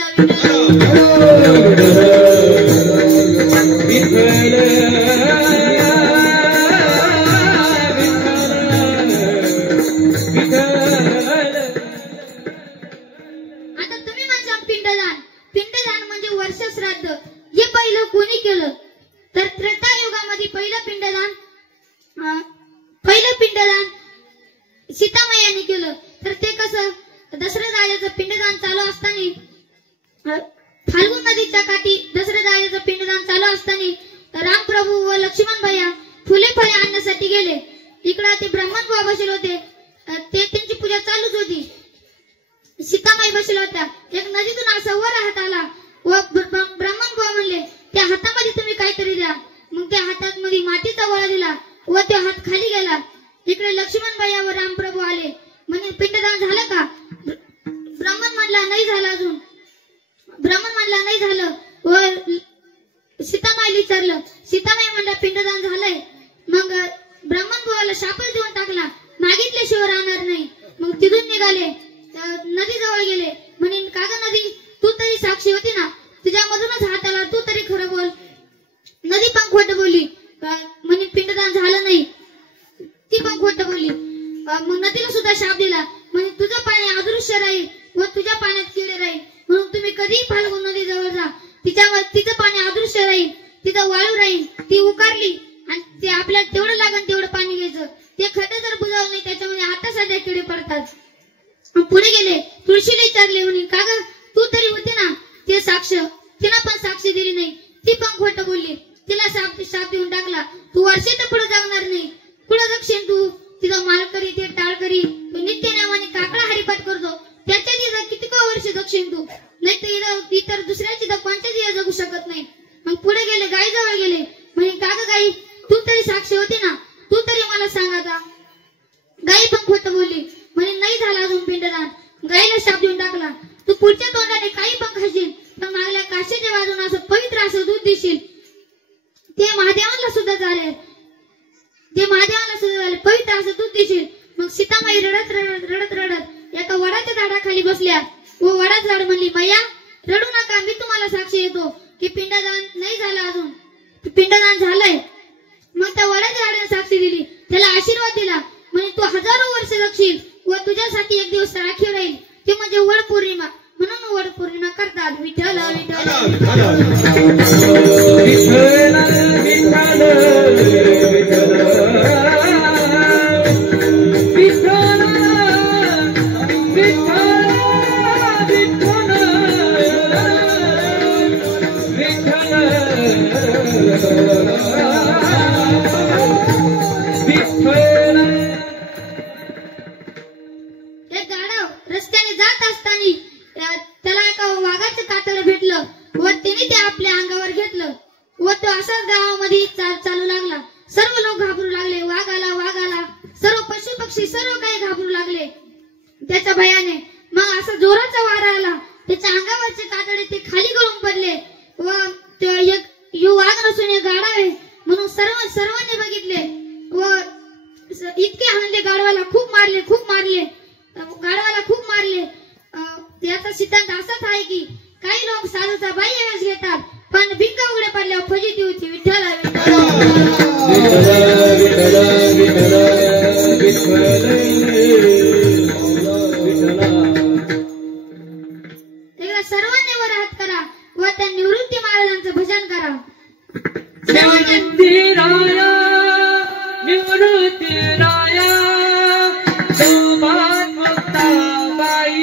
आता तुम्ही माझा पिंडदान म्हणजे वर्ष श्राद्ध. हे पहिलं कोणी केलं? तर त्रेतायुगामध्ये पहिलं पिंडदान सीतामायाने केलं. तर ते कसं, दशरथ राजाचं पिंडदान चालू असताना, फाल्गुन नदीच्या काठी दशरथ राजाचं पिंडदान चालू असताना रामप्रभू व लक्ष्मण भैया फुले आणण्यासाठी गेले. इकडं ते ब्राह्मण बुवा बसले होते, ते त्यांची पूजा चालूच होती. सीतामाई बसल्या होत्या. एक नदीतून असा वर हात आला व ब्राह्मण बुवा म्हणले त्या हातामध्ये तुम्ही काहीतरी द्या. मग त्या हातात मध्ये मातीचा गोळा दिला व तो हात खाली गेला. इकडे लक्ष्मण भैया व रामप्रभू आले. म्हणे पिंडदान झालं का? ब्राह्मण म्हणला नाही झालं अजून. ब्राह्मण म्हणला नाही झालं व सीतामाईला विचारलं. सीतामाई म्हणला पिंडदान झालंय. मग ब्राह्मण बुवाला शापच देऊन टाकला, मागितल्याशिवाय राहणार नाही. मग तिथून निघाले, नदी जवळ गेले. म्हणे का ग नदी, तू तरी साक्षी होती ना, तुझ्यामधूनच हात आला, तू तरी खरं बोल. नदी पण खोटं बोलली. म्हणे पिंडदान झालं नाही, ती पण खोटं बोलली. मग नदीला सुद्धा शाप दिला. म्हणजे तुझं पाणी अदृश्य राहील व तुझ्या पाण्यात किडे राहील, म्हणून तुम्ही कधीही फाल्गुन नदी जवळ जा, तिचं पाणी अदृश्य राहील, तिचं वाळू राहील. ती उकारली आणि ते आपल्याला तेवढं लागेल तेवढं पाणी घ्यायचं. ते खडं जर बुजावलं नाही त्याच्यामध्ये आता सध्या किडे पडतात. पुढे गेले, तुळशीला विचारले. म्हणे का ग, तू तरी होती ना ते साक्ष, तिला पण साक्षी दिली नाही, ती पण खोटं बोलली, तिला शाप देऊन टाकला. तू वर्षाच्या पुढे जगणार नाही, पुढे जगशील तू. तिचा मालकरी ते टाळकरी नित्य नेमाने काकडा हरिपाठ करतो, त्याच्या तिथं किती वर्ष जगशील तू, नाही तर इतर दुसऱ्याची तर कोणत्याच जगू शकत नाही. मग पुढे गेले, गाई जवळ गेले. म्हणे का ग गाई, तू तरी साक्षी होती ना, तू तरी मला सांग आता. गाई पण खोटं बोलली. म्हणे नाही झाला अजून पिंडदान. गाईला शाप देऊन टाकला. तू पुढच्या तोंडाने काही पण खाशील, पण मागल्या काशीच्या बाजूने असं पवित्र असं दूध देशील. ते महादेवाला सुद्धा झाले, पवित्र असं दूध देशील. मग सीतामाई रडत रडत रडत रडत एका वडाच्या झाडाखाली बसल्या व वडाचं झाड म्हणली, मैया रडू नका, मी तुम्हाला साक्षी देतो की पिंडदान नाही झालं अजून, पिंडदान झालंय. मग त्या वडाच्या झाडाने साक्षी दिली, त्याला आशीर्वाद दिला, म्हणजे तू हजारो वर्ष जगशील व तुझ्यासाठी एक दिवस राखीव राहील, ती म्हणजे वड पौर्णिमा. म्हणून वड पौर्णिमा करतात. विठ्ठल एक गाढव रस्त्याने जात असताना त्याला एका वाघाचं कातड भेटलं व त्याने ते आपल्या अंगावर घेतलं व तो असाच गावामध्ये चालू लागला. सर्व लोक घाबरू लागले. वाघ आला, सर्व पशु पक्षी सर्व काही घाबरू लागले त्याच्या भयाने. मग असा जोराचा वारा आला, त्याच्या अंगावरचे कातडे ते खाली गळून पडले व तो एक वाघ नसून एक गाढव आहे म्हणून सर्वांनी बघितले व इतके हाणले. गाढवाला खूप मारले. याचा सिद्धांत असाच आहे की काही लोक साधूचा बाह्य वेश घेतात पण भिंग उघडे पडल्यावर फजिती होती. विठ्ठल सर्वांनी वर हात करा व त्या निवृत्ती महाराजांचं भजन करा. निवृत्ती राया सोपान मुक्ताबाई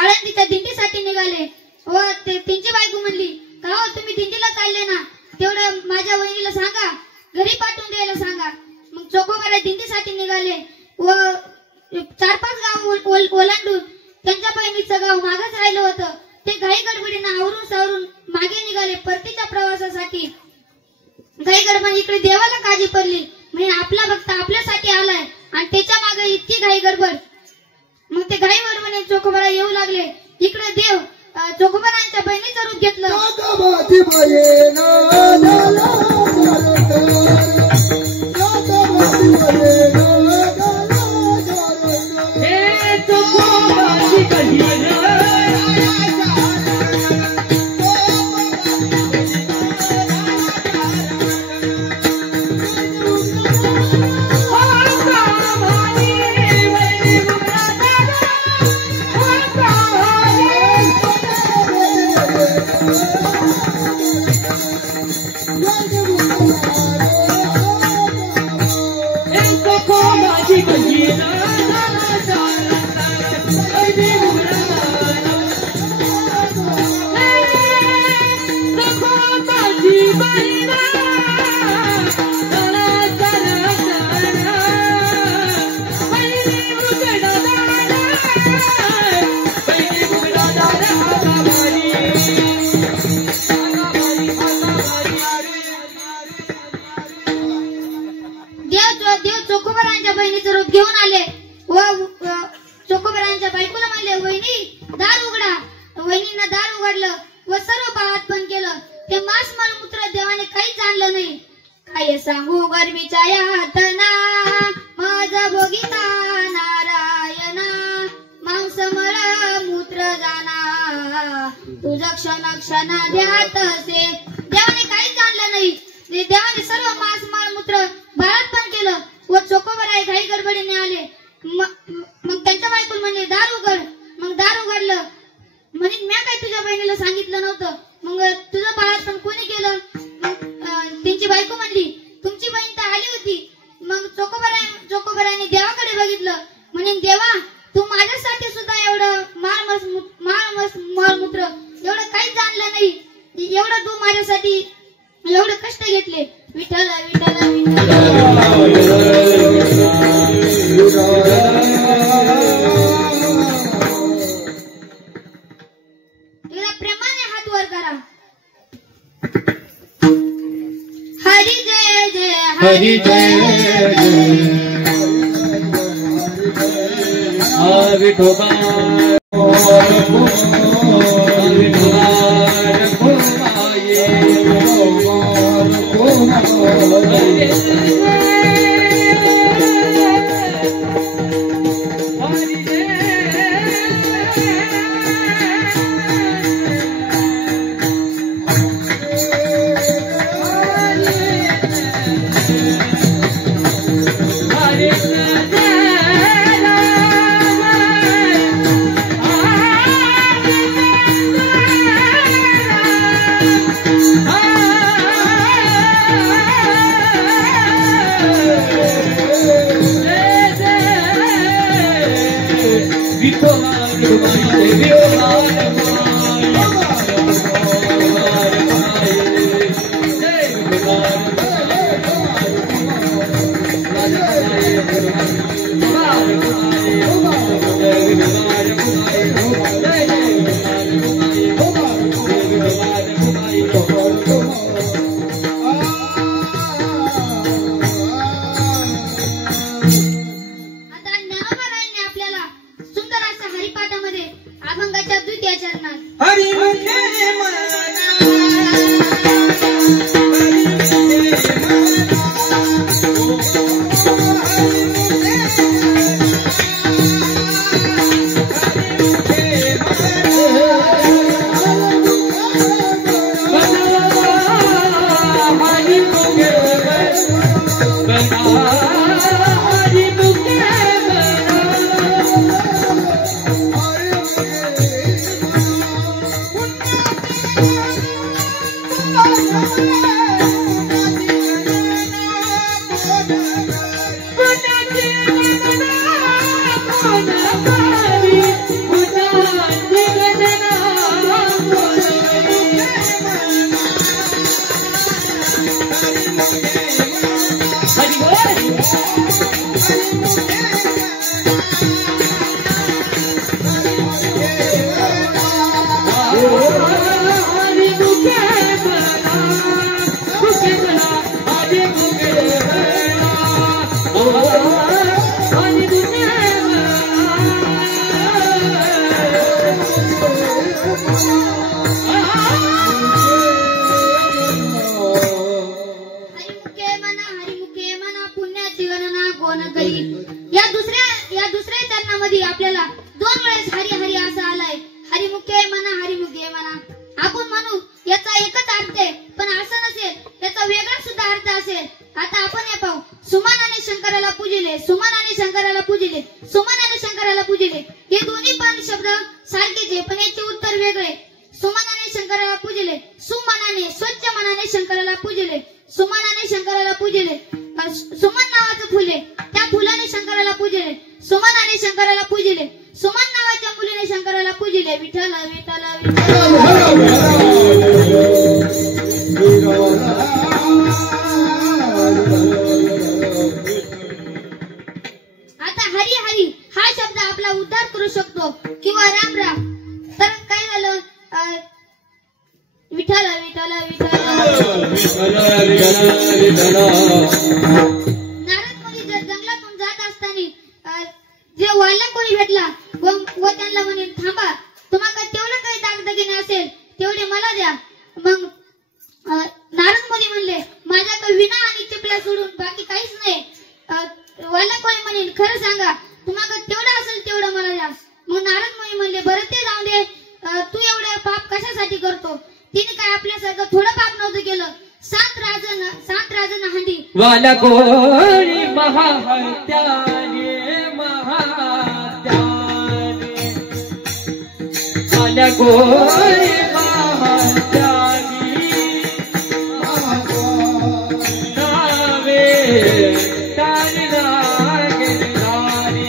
आळंदीच्या दिंडीसाठी निघाले व त्यांची बायको म्हणली, का हो तुम्ही दिंडीला चालले ना, तेवढं माझ्या वहिनीला सांगा, घरी पाठवून द्यायला सांगा. मग चोखोबाला दिंडीसाठी निघाले व 4-5 गाव ओलांडून त्यांच्या बहिणीचं गाव मागच राहिलं होतं. ते घाई गडबडीनं आवरून सावरून मागे निघाले परतीच्या प्रवासासाठी. घाई गडबड इकडे देवाला काळजी पडली, म्हणजे आपला भक्त आपल्यासाठी आलाय आणि त्याच्या मागे इतकी घाई गडबड. मग ते घाई गडबडीने चोखोबाला येऊ लागले. इकडे देव चोखोबारांच्या बहिणीचं रूप घेतलं. Yeah. मारलं व सर्व बाळातपण केलं. ते मांस मलमूत्र देवाने काही जाणलं नाही. काय सांगू गरबीच्या यातना माझ भोगिता नारायणा. मांस मळ मूत्र जाना तुझ क्षण क्षण ध्यात असे. देवाने काही जाणलं नाही. देवाने सर्व मांस मलमूत्र बाळातपण केलं व चोकोबराय घाई गडबडीने आले. मग त्यांच्या बायकोला म्हणे दार उघड. मग दार उघडलं. म्हणे म्या काय तुझ्या बहिणीला सांगितलं नव्हतं. मग तुझं बाळातपण कोणी केलं. त्यांची बायको म्हणली तुमची बहीण तर आली होती. मग चोकोबराने देवाकडे बघितलं. म्हणे देवा तू माझ्यासाठी सुद्धा एवढं मळमूत्र एवढं काही जाणलं नाही. एवढं तू माझ्यासाठी एवढं कष्ट घेतले. विठ्ठल विठ्ठल एकदा प्रेमाने हात वर करा. हरी जय जय हरी जय जय विठोबा मग नारद मुनी म्हणले माझ्याकडे विना आणि चपला सोडून बाकी काहीच नाही. वाल्यकोळी म्हणे खरं सांगा तुम्हाला तेवढं असेल तेवढं मला द्या. मग नारद मुनी म्हणले बरं ते जाऊ दे, तू एवढं पाप कशासाठी करतो? तिने काय आपल्यासारखं थोडं पाप नव्हतं केलं. सात राजन हंडी वाल्यकोळी महात्याने वाल्यकोळी महात्याने नावे तारी नागे नारी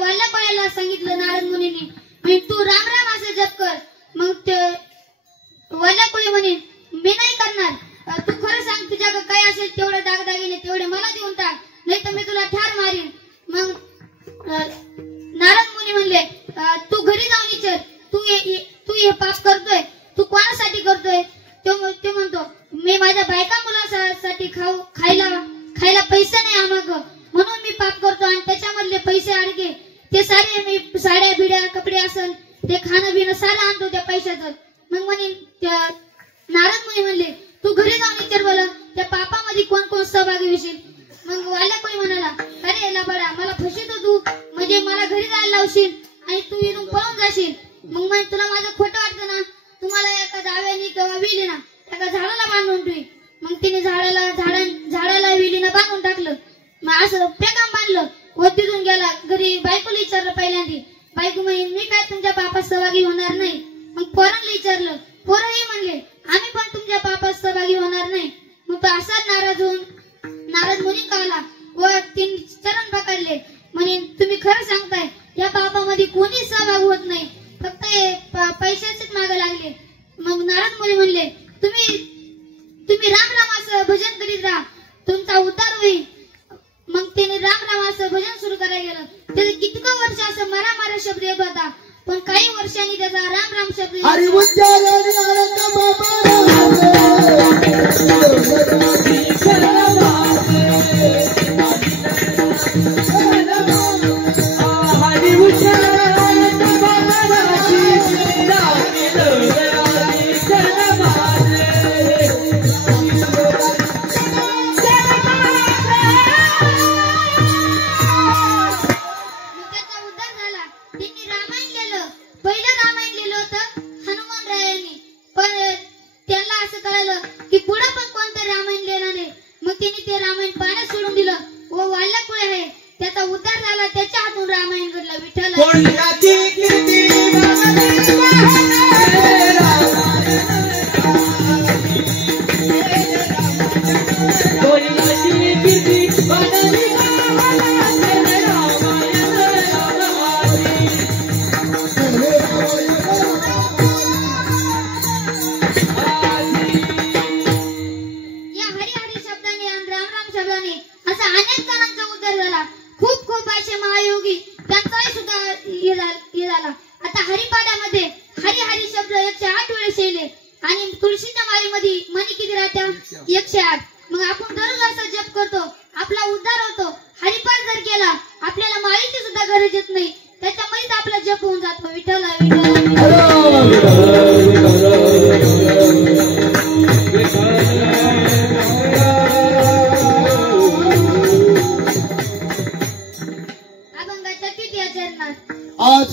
वाल्यकोळ्याला सांगितलं नारद मुनीने तू राम राम असं जप कर. मग ते वाल्यकोळी म्हणे मी नाही करणार, तू खरं सांग तुझ्याकडे काय असेल तेवढं दागदागिने तेवढे मला देऊन टाक, नाही तर मी तुला ठार मारीन. मग नारद मुनी म्हणले तू घरी जाऊन विचार तू हे पाप करतोय तू कोणासाठी करतोय? ते म्हणतो मी माझ्या बायका मुलासाठी खायला पैसे नाही आम्हाला म्हणून मी पाप करतो आणि त्याच्यामधले पैसे अडके ते सारे मी साड्या बिड्या कपडे असन ते खाणं बिणं सारं आणतो त्या पैशाचं. मग म्हणे नारद मुनी म्हणले तू घरी जाऊन विचार बोला त्या पापामध्ये कोण कोण सहभागी होशील. मग वाल्यकोळी म्हणाला अरे लबाडा मला फसवतो तू, म्हणजे मला घरी जायला लावशील आणि तू इथून पळून जाशील. मग म्हणे तुला माझं खोटं वाटतं ना, तुम्हाला एका दाव्याने किंवा विलीना एका झाडाला बांधून ठेवी. मग तिने झाडाला विलीना बांधून टाकलं. मग असं पेगाम बांधलं व तिथून गेला घरी. बायकोला विचारलं पहिल्यांदा, बायको म्हणे मी काय तुमच्या पापात सहभागी होणार नाही. मग पोरांना विचारलं, पोरही म्हणले आम्ही पण तुमच्या पापात सहभागी होणार नाही. मग तो असाच नाराज होऊन नारद मुनी आला व तीन चरण पकडले. म्हणे तुम्ही खरं सांगताय या पापामध्ये कोणी सहभाग होत नाही, फक्त पैशाचेच मागे लागले. मग नारद मुनी म्हणले तुम्ही राम राम असं भजन करीत राहा तुमचा उद्धार होईल. मग त्याने राम राम असं भजन सुरू करायला गेलं. त्याचे कितकं वर्ष असं मारा शब्द येत होता, पण काही वर्षांनी त्याचा राम राम शब्द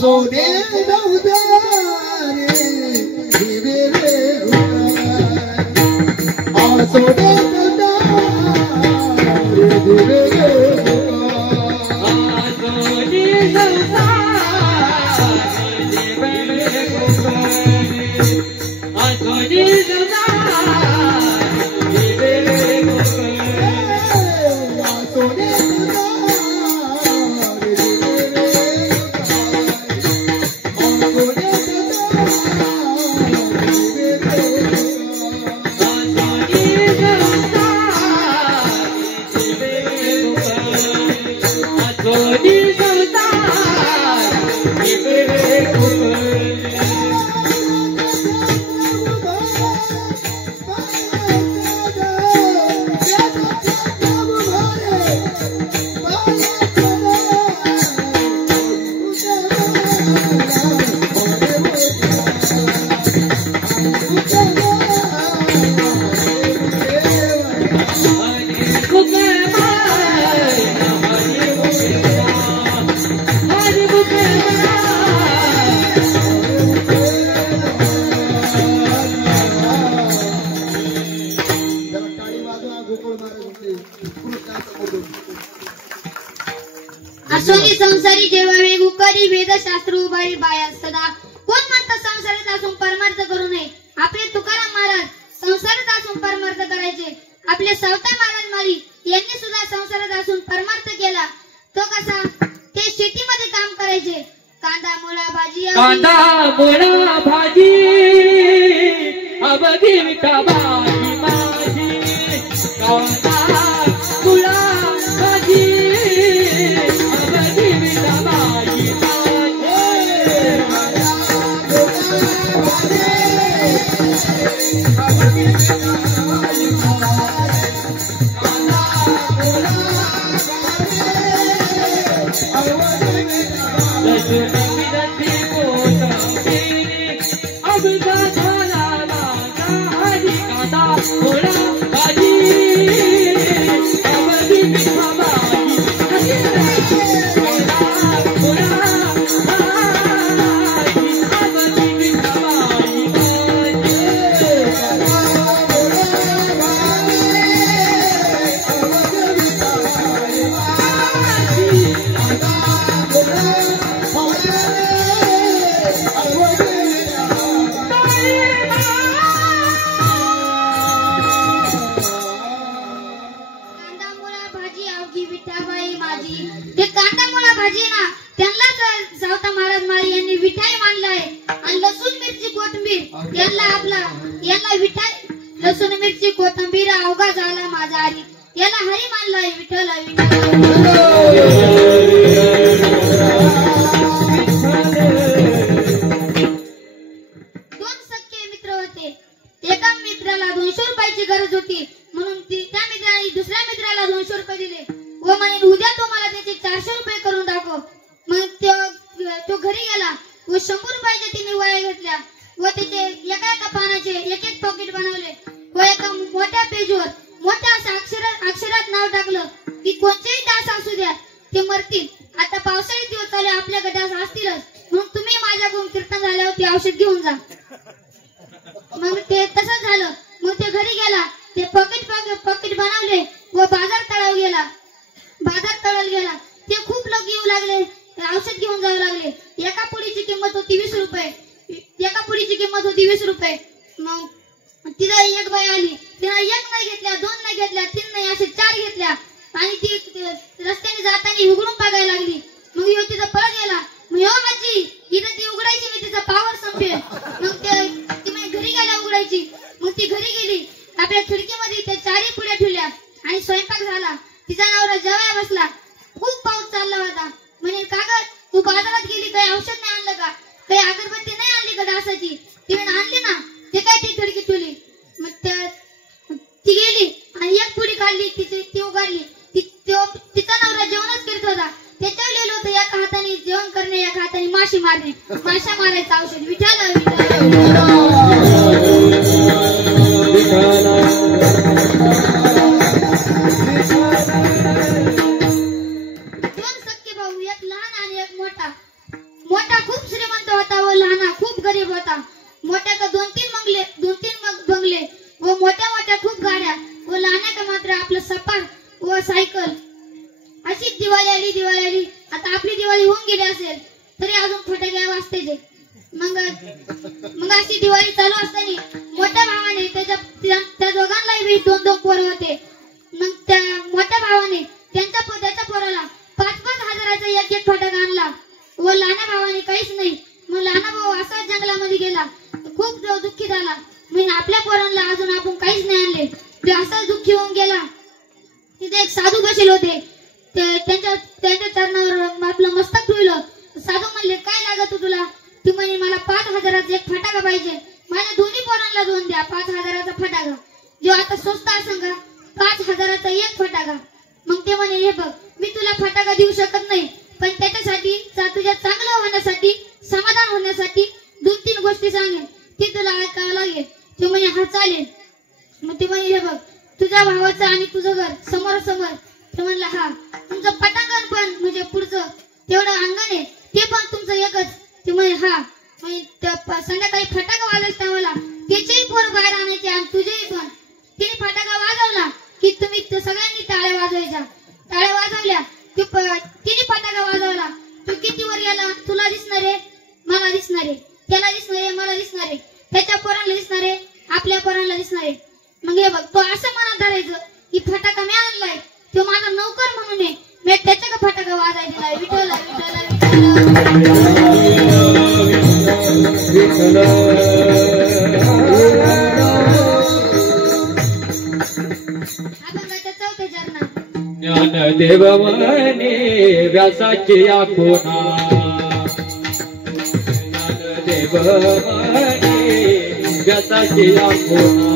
सोने नवदारे दिवे रे सोने नवदारे दिवे रे असोनी संसारी जेव्हा वेगू करी वेदशास्त्र उभारी बाया सदा कोण म्हणतं संसारात असून परमार्थ करू नये. आपले तुकाराम महाराज संसारात असून परमार्थ करायचे. आपले सावता महाराज माळी यांनी सुद्धा संसारात असून परमार्थ केला. तो कसा ते शेतीमध्ये काम करायचे. कांदा मुळा भाजी कांदा मुळा भाजी अवधी विका भाजी माझी कांदा मुळा भाजी अवधी विका भाजी लसूण मिरची कोथंबीर अवघा झाला माझा हरी. याला हरी मानलाय विठ्ठल दोन सख्खे मित्र होते. एका मित्राला 200 रुपयाची गरज होती म्हणून त्या मित्राने दुसऱ्या मित्राला 200 रुपये दिले व म्हणे उद्या तो मला त्याचे 400 रुपये करून दाखव. मग तो घरी गेला व 100 रुपयाच्या तिने वया घेतल्या व त्याचे एका पानाचे एक एक पॉकेट बनवले व एका मोठ्या पेजवर मोठ्या अक्षरात नाव टाकलं की कोणतेही दास असू द्या ते मरतील. आता पावसाळी दिवस चालू आपल्या गटास असतीलच म्हणून तुम्ही माझ्याकडून कीर्तन झाल्यावर ते औषध घेऊन जा. मग ते तसंच झालं. मग ते घरी गेला ते पॉकेट बनवले व बाजार तळावर गेला. ते खूप लोक येऊ लागले औषध घेऊन जाऊ लागले. एका पुडीची किंमत होती 20 रुपये. मग तिला एक बाई आली. तिला एक नाही घेतल्या 2 नाही घेतल्या 3 नाही असे 4 घेतल्या आणि ती रस्त्याने जाताना उघडून बघायला लागली. मग ह्यो तिचा पळ गेला. मग हो आजी इथं ती उघडायची मी तिचा पावर संपेल. मग ती घरी गेल्या उघडायची. मग ती घरी गेली आपल्या खिडकीमध्ये त्या 4 पुड्या ठेवल्या आणि स्वयंपाक झाला. तिचा नवरा जेवायला बसला. खूप पाऊस चालला होता. म्हणे कागद तू बाजारात गेली काही औषध नाही आणलं का काही अगरबत्ती नाही आणली का डासाची. ती म्हणे आणली ना. ते काय ती खिडकी ठेवली. मग ती गेली आणि एक पुडी काढली ती उघडली. तिचा नवरा जेवणच करत होता. त्याच्यावर लिहिलं होतं एका हाताने जेवण करणे एका हाताने माशी मारणे. माशा मारायचं औषध. विठ्ठल दोन सख्खे भाऊ एक लहान आणि एक मोठा. मोठा खूप गरीब होता. मोठ्या का दोन तीन बंगले व मोठ्या मोठ्या खूप गाड्या व लहान्या का मात्र आपलं सपार व सायकल. अशीच दिवाळी आली. आता आपली दिवाळी होऊन गेली असेल तरी अजून फटाके वाजते. मग अशी दिवाळी चालू असताना मोठ्या भावाने त्या दोघांनाही दोन पोरं होते. मग त्या मोठ्या भावाने त्याच्या पोराला 5-5 हजाराचा एक फटाका आणला व लहान्या भावाने काहीच नाही. मग लहाना भाऊ असाच जंगलामध्ये गेला. खूप दुःखी झाला. मग आपल्या पोरांना अजून आपण काहीच नाही आणले. ते असाच दुःखी होऊन गेला. तिथे एक साधू बसले होते. त्यांच्या चरणावर आपलं मस्तक ठेवलं. साधू म्हणले, काय लागत तुला? ती म्हणे, मला 5 हजाराचा एक फटाका पाहिजे. माझ्या दोन्ही पोरांना दोन द्या 5 हजाराचा फटाका. जो आता स्वस्त असेल का 5 हजाराचा एक फटाका. मग ते म्हणे, हे बघ, मी तुला फटाका देऊ शकत नाही, पण त्याच्यासाठी तुझ्या चांगलं होण्यासाठी समाधान होण्यासाठी 2-3 गोष्टी सांगेन, ती तुला ऐकावं लागेल. ते म्हणे, हा चालेल. मग ते म्हणे, हे बघ, तुझ्या भावाचं आणि तुझं घर समोर. ते म्हणलं, हा. तुमचं पटांगण पण म्हणजे पुढचं तेवढं अंगण आहे ते पण तुमचं एकच. ते म्हणे, हा. संध्याकाळी फटाका वाजवायचा मला त्याचेही पोर बाहेर आणायचे आणि तुझेही पण. तिने फटाका वाजवला की तुम्ही सगळ्यांनी टाळ्या वाजवायच्या. टाळ्या वाजवल्या की तिने फटाका वाजवला. तू किती वर गेला? तुला दिसणार आहे, मला दिसणार आहे, त्याला दिसणार आहे, मला दिसणार आहे, त्याच्या पोरांना दिसणार आहे, आपल्या पोरांना दिसणार आहे. मग हे बघ, तो असं मनात धरायचं की फटाका मी आणलाय, तो माझा नौकर म्हणून आहे, मी त्याच्या का फटाका वाजायचा. विठ्ठल चौथे चरणात ज्ञानदेव म्हणे व्यासाची आपुना. ज्ञानदेव म्हणे व्यासाची आपुना.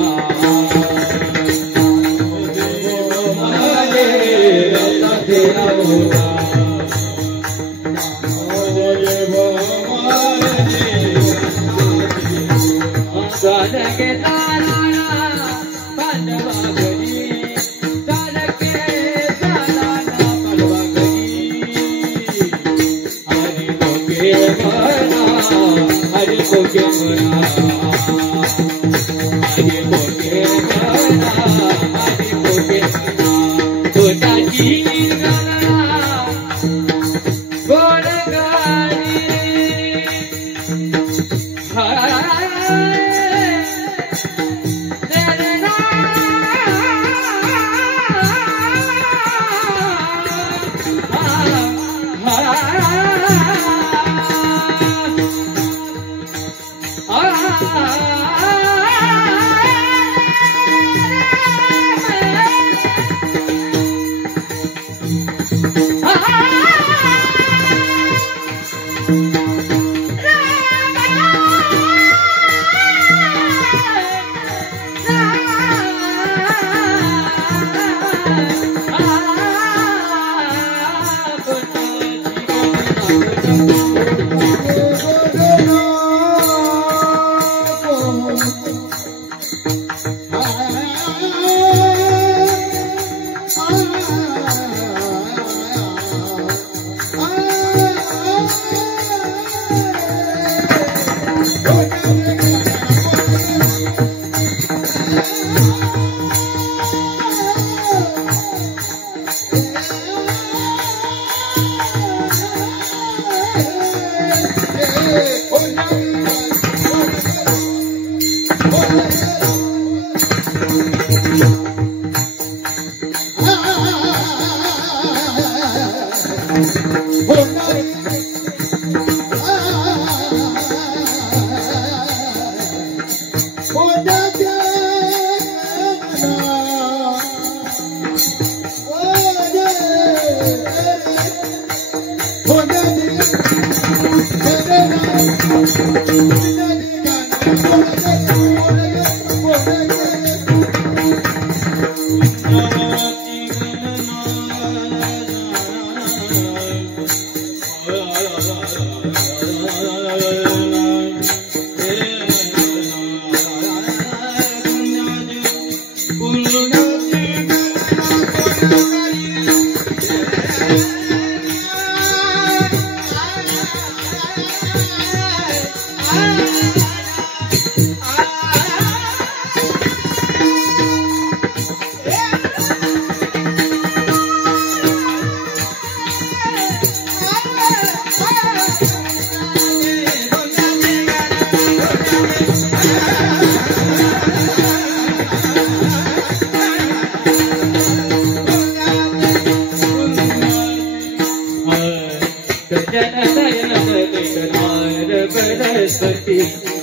बरसती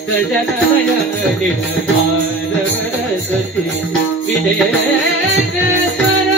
सजनयन निर्धार बरसती विदेक स्वर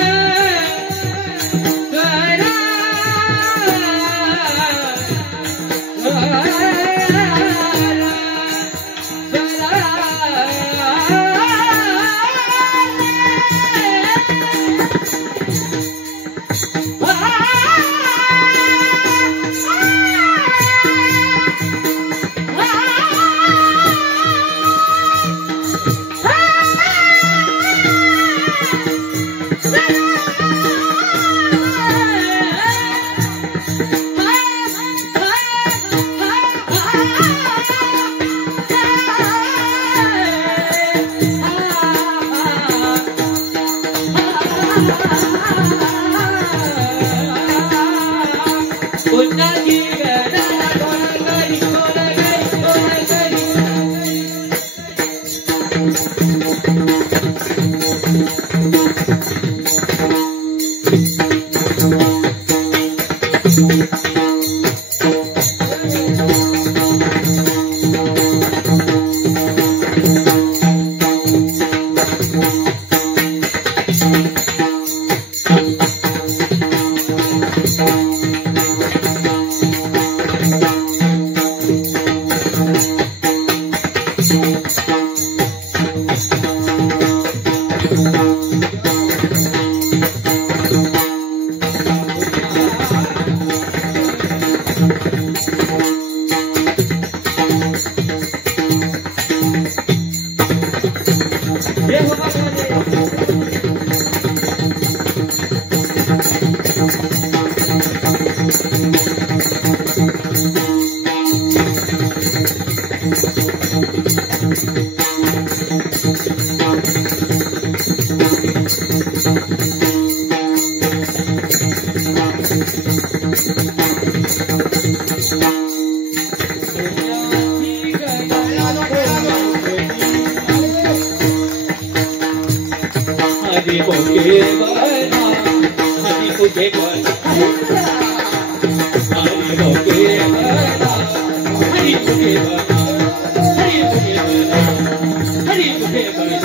हरि मुखे बना हरि मुखे बना हरि मुखे बना हरि मुखे बना हरि मुखे बना हरि मुखे बना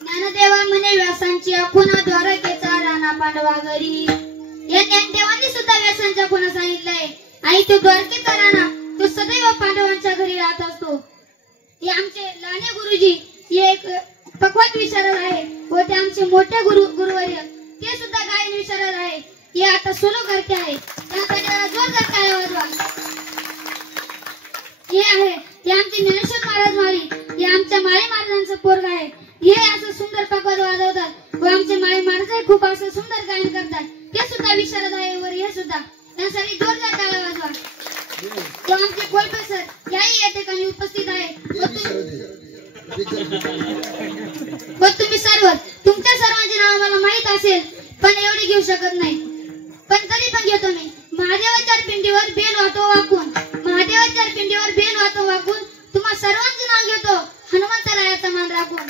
ज्ञानदेवा म्हणे व्यासांची खुणा द्वारकेचा राणा पांडवा घरी. या ज्ञानदेवांनी सुद्धा व्यासांच्या खुणा सांगितलंय आणि तो द्वारकेचा राणा तो सदैव पांडवांच्या घरी राहत असतो. हे आमचे लाने गुरुजी हे एक पक्वात विशारद आहे व ते आमचे मोठे गुरुवर्य ते सुद्धा गायन विशारद आहे. हे आता सोलो करते आहे त्यांना जोरदार टाळ्या वाजवा. हे आहे ते आमचे ज्ञानेश्वर महाराज माळी हे आमच्या माळी महाराजांचं पोरग आहे. हे असं सुंदर पक्वात वाजवतात व आमचे माळी महाराज खूप असं सुंदर गायन करतात. ते सुद्धा विशारद आहे वर हे सुद्धा त्यासाठी जोरदार टाळ्या वाजवा. तो आमचे कोळपे सर याही या ठिकाणी उपस्थित आहे व तुम्ही सर्व तुमच्या सर्वांची नाव मला माहित असेल पण एवढी घेऊ शकत नाही पण तरी पण घेतो मी. महादेवाच्या पिंडीवर बेल वाहतो वाकून महादेवाच्या पिंडीवर बेल वाहतो वाकून तुम्हा सर्वांचे नाव घेतो हनुमंतरायाचा मान राखून.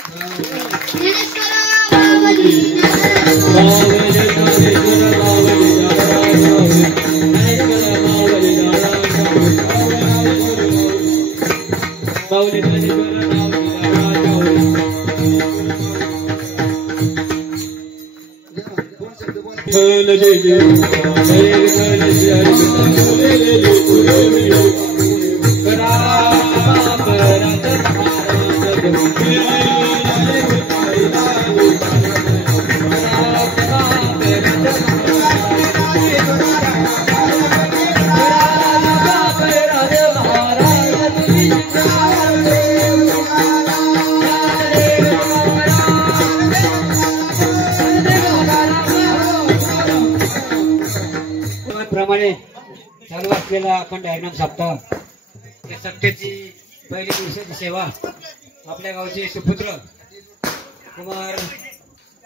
ज्ञानेश्वर माऊली प्रमाणे चालू असलेला अखंड हरिनाम सप्ताह या सप्त्याची पहिली दिवसाची सेवा आपल्या गावचे सुपुत्र कुमार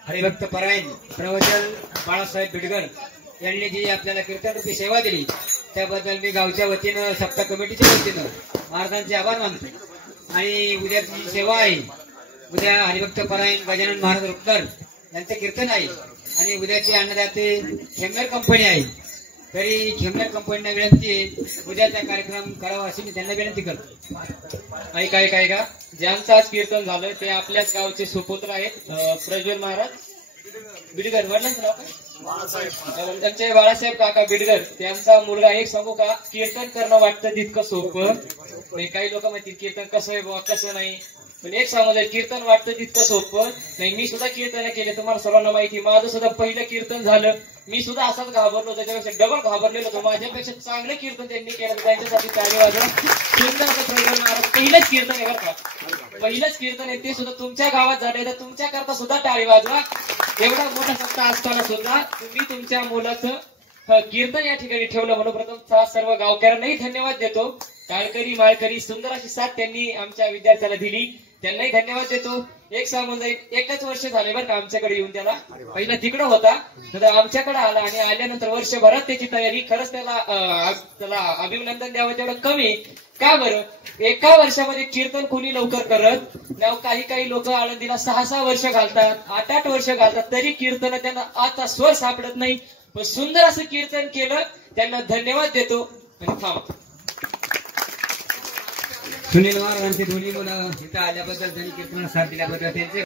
हरिभक्त परायण प्रवचन बाळासाहेब बिडगर यांनी जी आपल्याला कीर्तनरूपी सेवा दिली त्याबद्दल मी गावच्या वतीनं सप्ताह कमिटीच्या वतीनं महाराजांचे आभार मानतो. आणि उद्याची जी सेवा आहे उद्या हरिभक्त परायण गजानन महाराज रुपकर यांचं कीर्तन आहे आणि उद्याचे अन्नदाते शेंगर कंपनी आहे तरी खेमण्या कंपनीला विनंती आहे उद्याचा कार्यक्रम करावा अशी मी त्यांना विनंती करतो. ऐका ज्यांचं आज कीर्तन झालं ते आपल्याच गावचे सुपुत्र आहेत प्रज्वल महाराज बिडगर. वडिलांचं नाव काय? त्यांचे बाळासाहेब काका बिडगर. त्यांचा मुलगा. एक सांगू का, कीर्तन करणं वाटतं तितकं सोपं. काही लोक म्हणतील कीर्तन कसं आहे बुवा कसं नाही, पण एक सांगू जर कीर्तन वाटतं तितकं सोपं नाही. मी सुद्धा कीर्तन केले, तुम्हाला सर्वांना माहिती. माझं सुद्धा पहिलं कीर्तन झालं, मी सुद्धा असाच घाबरलो, त्याच्यापेक्षा डबल घाबरलेलो होतो. माझ्यापेक्षा चांगलं कीर्तन त्यांनी केलं, त्यांच्यासाठी टाळी वाजवा. सुंदर असं प्रज्वल महाराज पहिलंच कीर्तन आहे बरं का, पहिलंच कीर्तन आहे ते सुद्धा तुमच्या गावात झालंय, तर तुमच्या करता सुद्धा टाळी वाजवा. एवढा मोठा सत्ता असताना सुद्धा तुम्ही तुमच्या मुलाचं कीर्तन या ठिकाणी ठेवलं म्हणून प्रथम सर्व गावकऱ्यांनाही धन्यवाद देतो. टाळकरी माळकरी सुंदर अशी साथ त्यांनी आमच्या विद्यार्थ्याला दिली, त्यांनाही धन्यवाद देतो. एक सांगून जाईल, एकच वर्ष झाले बरं का आमच्याकडे येऊन. त्याला पहिला तिकडं होता, तर आमच्याकडे आला आणि आल्यानंतर वर्षभरात त्याची तयारी. खरंच त्याला अभिनंदन द्यावं तेवढं कमी. का बरं, एका वर्षामध्ये कीर्तन कोणी लवकर करत नाही. काही लोक आळंदीला 6-6 वर्ष घालतात, 8-8 वर्ष घालतात, तरी कीर्तन त्यांना आता स्वर सापडत नाही. पण सुंदर असं कीर्तन केलं, त्यांना धन्यवाद देतो आणि थांब. सुनील महाराजांचे दोन्ही मुलं इथं आल्याबद्दल, त्यांनी कीर्तनाला साथ दिल्याबद्दल त्यांचे